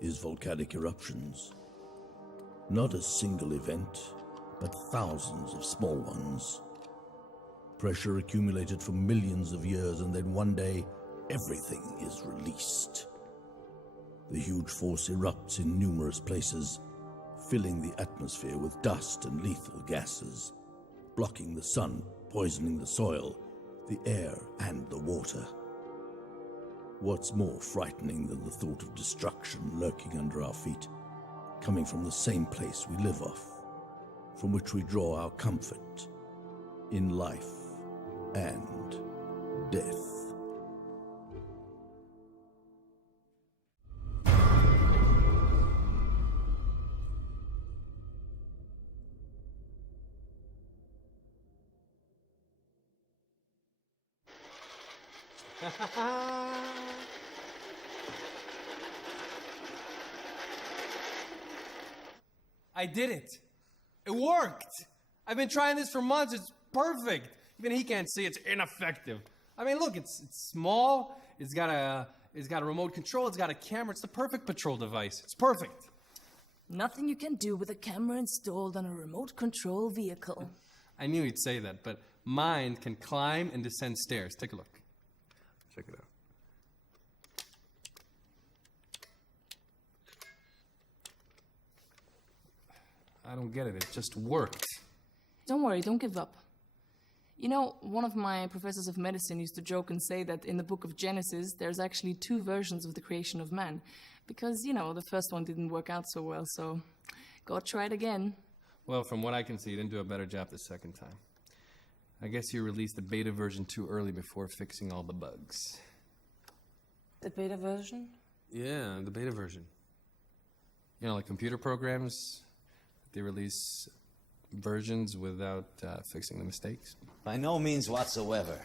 is volcanic eruptions. Not a single event, but thousands of small ones. Pressure accumulated for millions of years, and then one day, everything is released. The huge force erupts in numerous places, filling the atmosphere with dust and lethal gases, blocking the sun, poisoning the soil, the air, and the water. What's more frightening than the thought of destruction lurking under our feet, coming from the same place we live off, from which we draw our comfort in life and death? I did it. It worked. I've been trying this for months. It's perfect. Even he can't see it's ineffective. I mean, look, it's small. It's got a remote control. It's got a camera. It's the perfect patrol device. It's perfect. Nothing you can do with a camera installed on a remote control vehicle. I knew he'd say that, but mine can climb and descend stairs. Take a look. Check it out. I don't get it. It just worked. Don't worry, don't give up. You know, one of my professors of medicine used to joke and say that in the book of Genesis, there's actually 2 versions of the creation of man. Because, you know, the first one didn't work out so well, so God tried again. Well, from what I can see, you didn't do a better job the second time. I guess you released the beta version too early before fixing all the bugs. The beta version? Yeah, the beta version. You know, like computer programs, they release versions without fixing the mistakes. By no means whatsoever.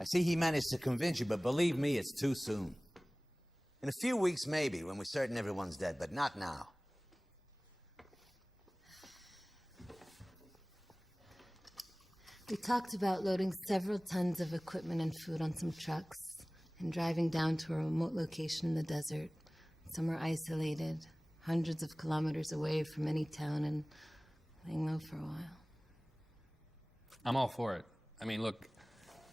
I see he managed to convince you, but believe me, it's too soon. In a few weeks, maybe, when we're certain everyone's dead, but not now. We talked about loading several tons of equipment and food on some trucks and driving down to a remote location in the desert, somewhere isolated, hundreds of kilometers away from any town, and laying low for a while. I'm all for it. I mean, look,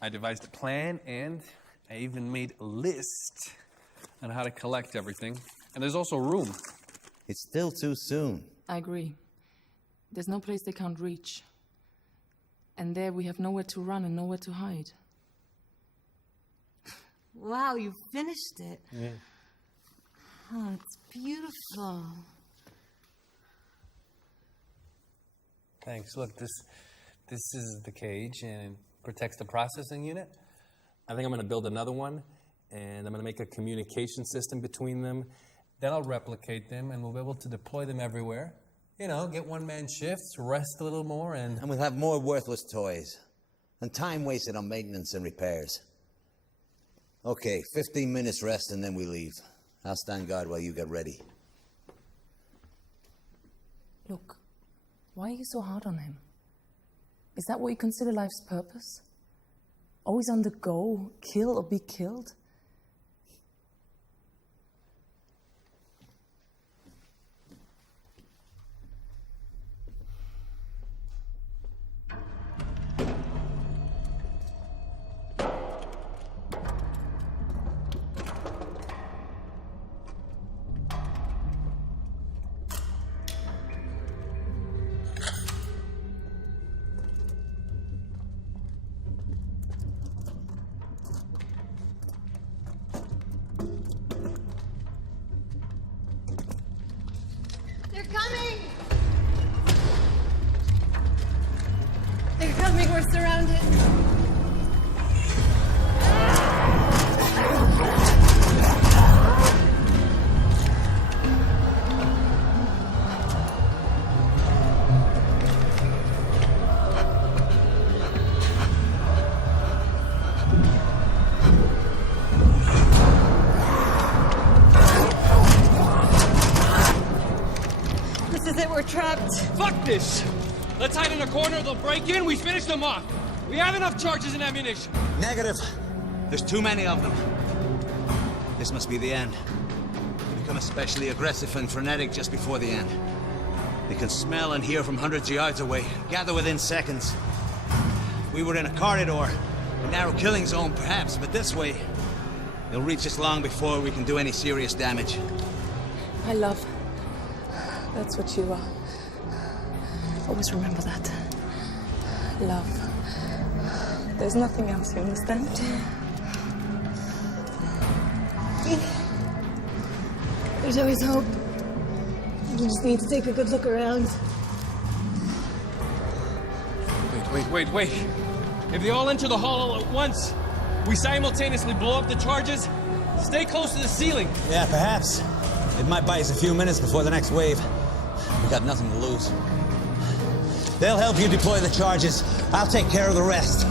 I devised a plan and I even made a list on how to collect everything. And there's also room. It's still too soon. I agree. There's no place they can't reach. And there we have nowhere to run and nowhere to hide. Wow, you finished it. Yeah. Oh, it's beautiful. Thanks. Look, this is the cage and it protects the processing unit. I think I'm going to build another one, and I'm going to make a communication system between them. Then I'll replicate them, and we'll be able to deploy them everywhere. You know, get one-man shifts, rest a little more, and we'll have more worthless toys. And time wasted on maintenance and repairs. Okay, 15 minutes rest, and then we leave. I'll stand guard while you get ready. Look, why are you so hard on him? Is that what you consider life's purpose? Always on the go, kill or be killed? They're coming! They're coming, we're surrounded. This is it, we're trapped. Fuck this! Let's hide in a corner, they'll break in, we finish them off. We have enough charges and ammunition. Negative. There's too many of them. This must be the end. They become especially aggressive and frenetic just before the end. They can smell and hear from hundreds of yards away, gather within seconds. We were in a corridor, a narrow killing zone perhaps, but this way, they'll reach us long before we can do any serious damage. My love. That's what you are. Always remember that. Love. There's nothing else, you understand? There's always hope. You just need to take a good look around. Wait. If they all enter the hall all at once, we simultaneously blow up the charges, stay close to the ceiling. Yeah, perhaps. It might buy us a few minutes before the next wave. We got nothing to lose. They'll help you deploy the charges. I'll take care of the rest.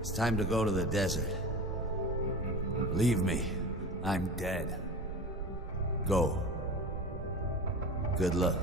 It's time to go to the desert. Leave me. I'm dead. Go. Good luck.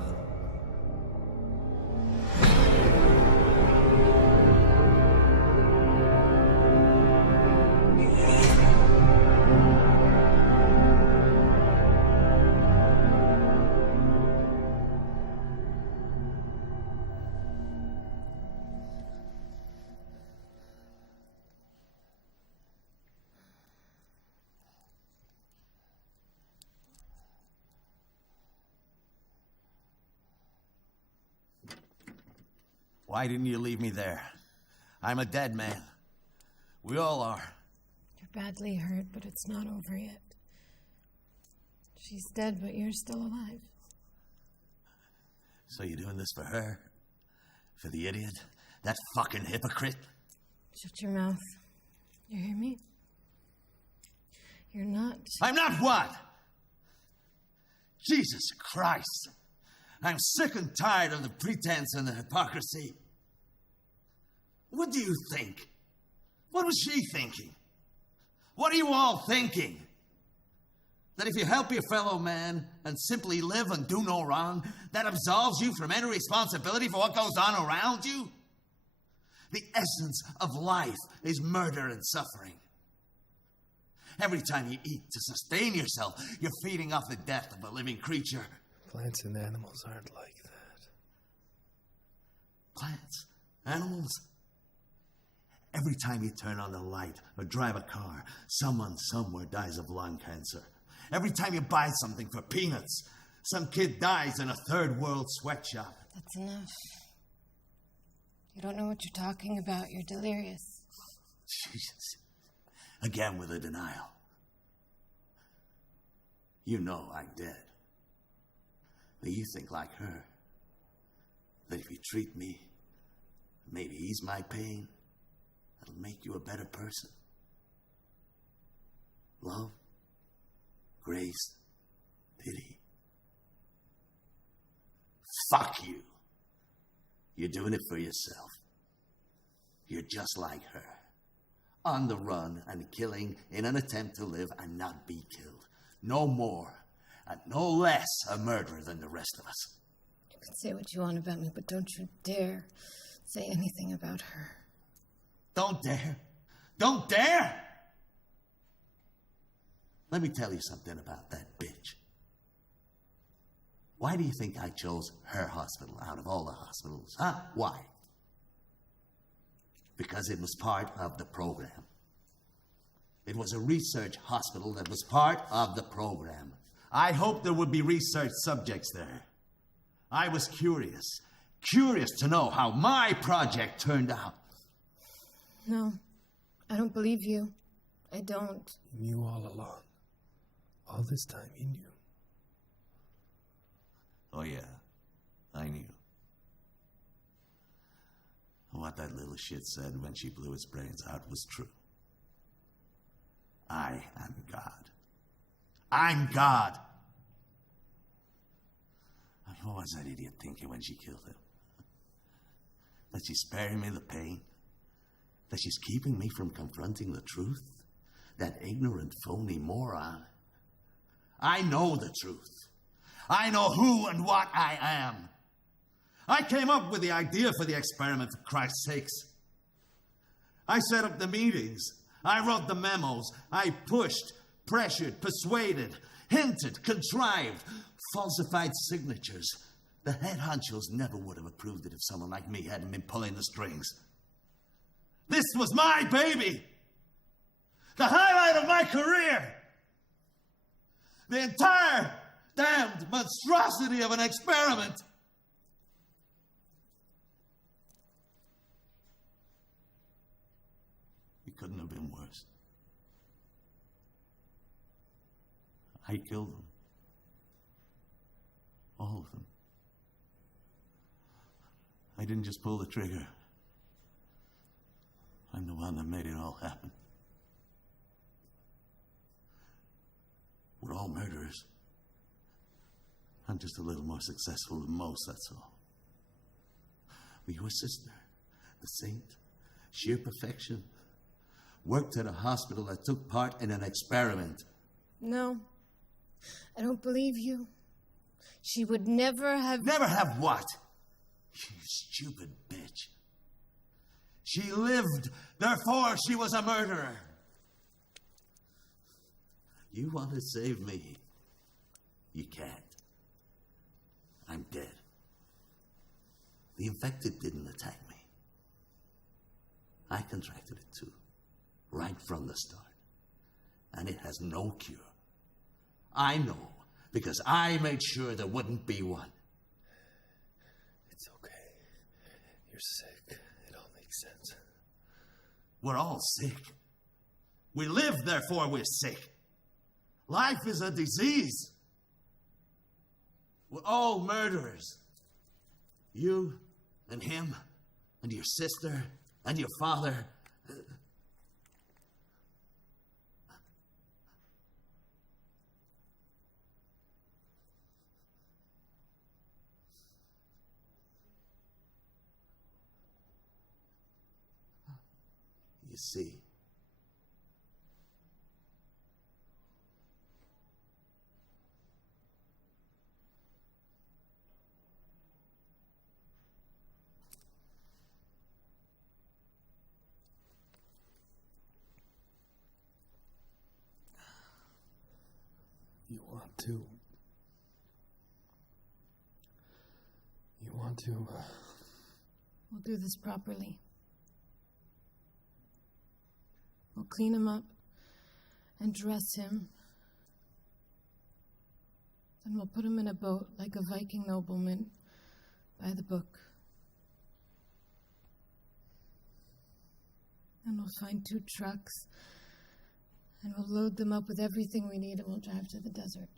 Why didn't you leave me there? I'm a dead man. We all are. You're badly hurt, but it's not over yet. She's dead, but you're still alive. So you're doing this for her? For the idiot? That fucking hypocrite? Shut your mouth. You hear me? You're not... I'm not what? Jesus Christ. I'm sick and tired of the pretense and the hypocrisy. What do you think? What was she thinking? What are you all thinking? That if you help your fellow man and simply live and do no wrong, that absolves you from any responsibility for what goes on around you? The essence of life is murder and suffering. Every time you eat to sustain yourself, you're feeding off the death of a living creature. Plants and animals aren't like that. Plants? Animals? Every time you turn on the light or drive a car, someone somewhere dies of lung cancer. Every time you buy something for peanuts, some kid dies in a third world sweatshop. That's enough. You don't know what you're talking about. You're delirious. Jesus. Again with the denial. You know I'm dead. But you think like her. That if you treat me, maybe ease my pain, it'll make you a better person. Love, grace, pity. Fuck you. You're doing it for yourself. You're just like her. On the run and killing in an attempt to live and not be killed. No more and no less a murderer than the rest of us. You can say what you want about me, but don't you dare say anything about her. Don't dare. Don't dare! Let me tell you something about that bitch. Why do you think I chose her hospital out of all the hospitals? Huh? Why? Because it was part of the program. It was a research hospital that was part of the program. I hoped there would be research subjects there. I was curious to know how my project turned out. No, I don't believe you. I don't. You knew all along. All this time, you knew. Oh, yeah, I knew. What that little shit said when she blew its brains out was true. I am God. I'm God! I mean, what was that idiot thinking when she killed him? That she's sparing me the pain? That she's keeping me from confronting the truth? That ignorant, phony moron? I know the truth. I know who and what I am. I came up with the idea for the experiment, for Christ's sakes. I set up the meetings. I wrote the memos. I pushed, pressured, persuaded, hinted, contrived, falsified signatures. The head honchos never would have approved it if someone like me hadn't been pulling the strings. This was my baby. The highlight of my career. The entire damned monstrosity of an experiment. It couldn't have been worse. I killed them. All of them. I didn't just pull the trigger. I'm the one that made it all happen. We're all murderers. I'm just a little more successful than most, that's all. But your sister, the saint, sheer perfection, worked at a hospital that took part in an experiment. No, I don't believe you. She would never have... Never have what? You stupid bitch. She lived, therefore she was a murderer. You want to save me? You can't. I'm dead. The infected didn't attack me. I contracted it too, right from the start. And it has no cure. I know, because I made sure there wouldn't be one. It's okay. You're sick. It all makes sense. We're all sick. We live, therefore we're sick. Life is a disease. We're all murderers. You and him and your sister and your father You see, You want to. You want to. We'll do this properly. We'll clean him up and dress him. Then we'll put him in a boat like a Viking nobleman by the book. And we'll find 2 trucks and we'll load them up with everything we need and we'll drive to the desert.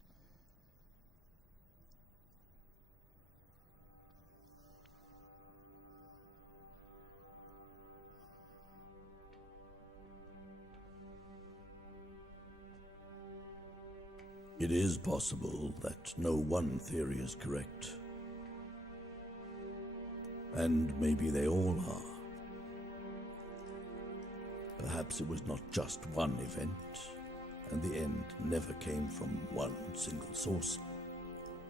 It is possible that no one theory is correct. And maybe they all are. Perhaps it was not just one event, and the end never came from one single source,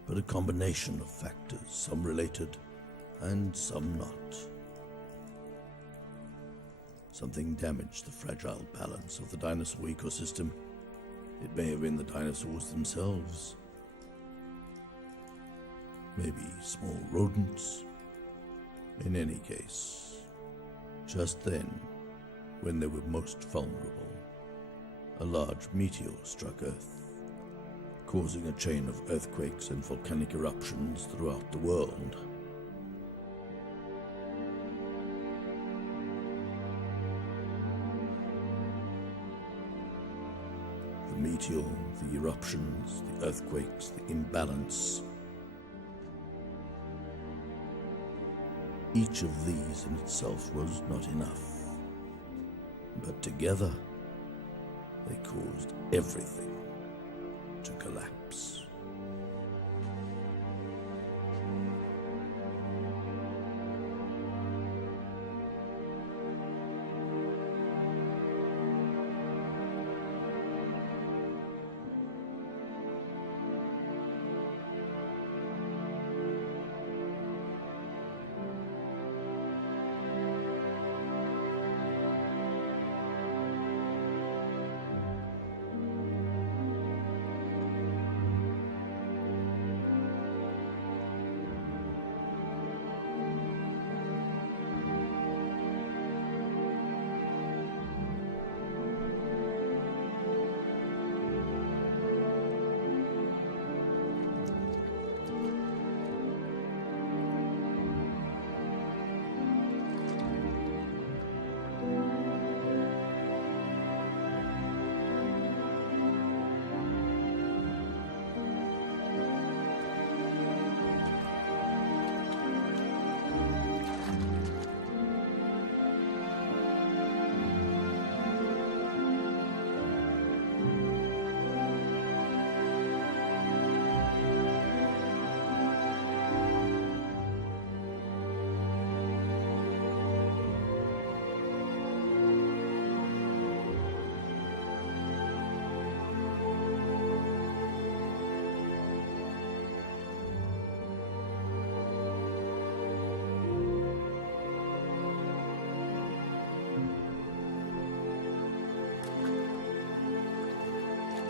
but a combination of factors, some related and some not. Something damaged the fragile balance of the dinosaur ecosystem. It may have been the dinosaurs themselves. Maybe small rodents. In any case, just then, when they were most vulnerable, a large meteor struck Earth, causing a chain of earthquakes and volcanic eruptions throughout the world. The meteor, the eruptions, the earthquakes, the imbalance. Each of these in itself was not enough. But together, they caused everything to collapse.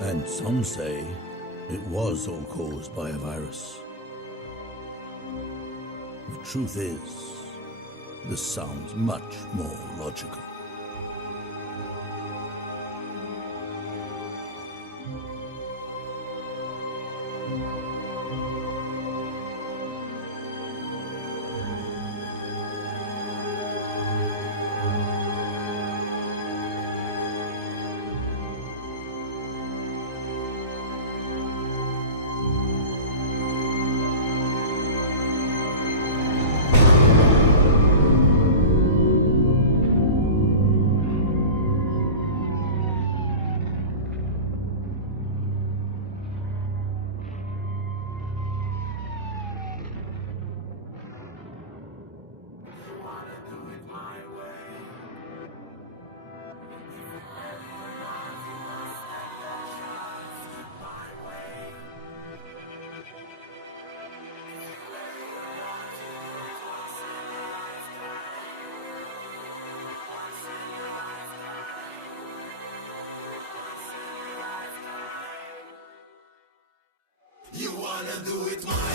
And some say it was all caused by a virus. The truth is, this sounds much more logical. do it my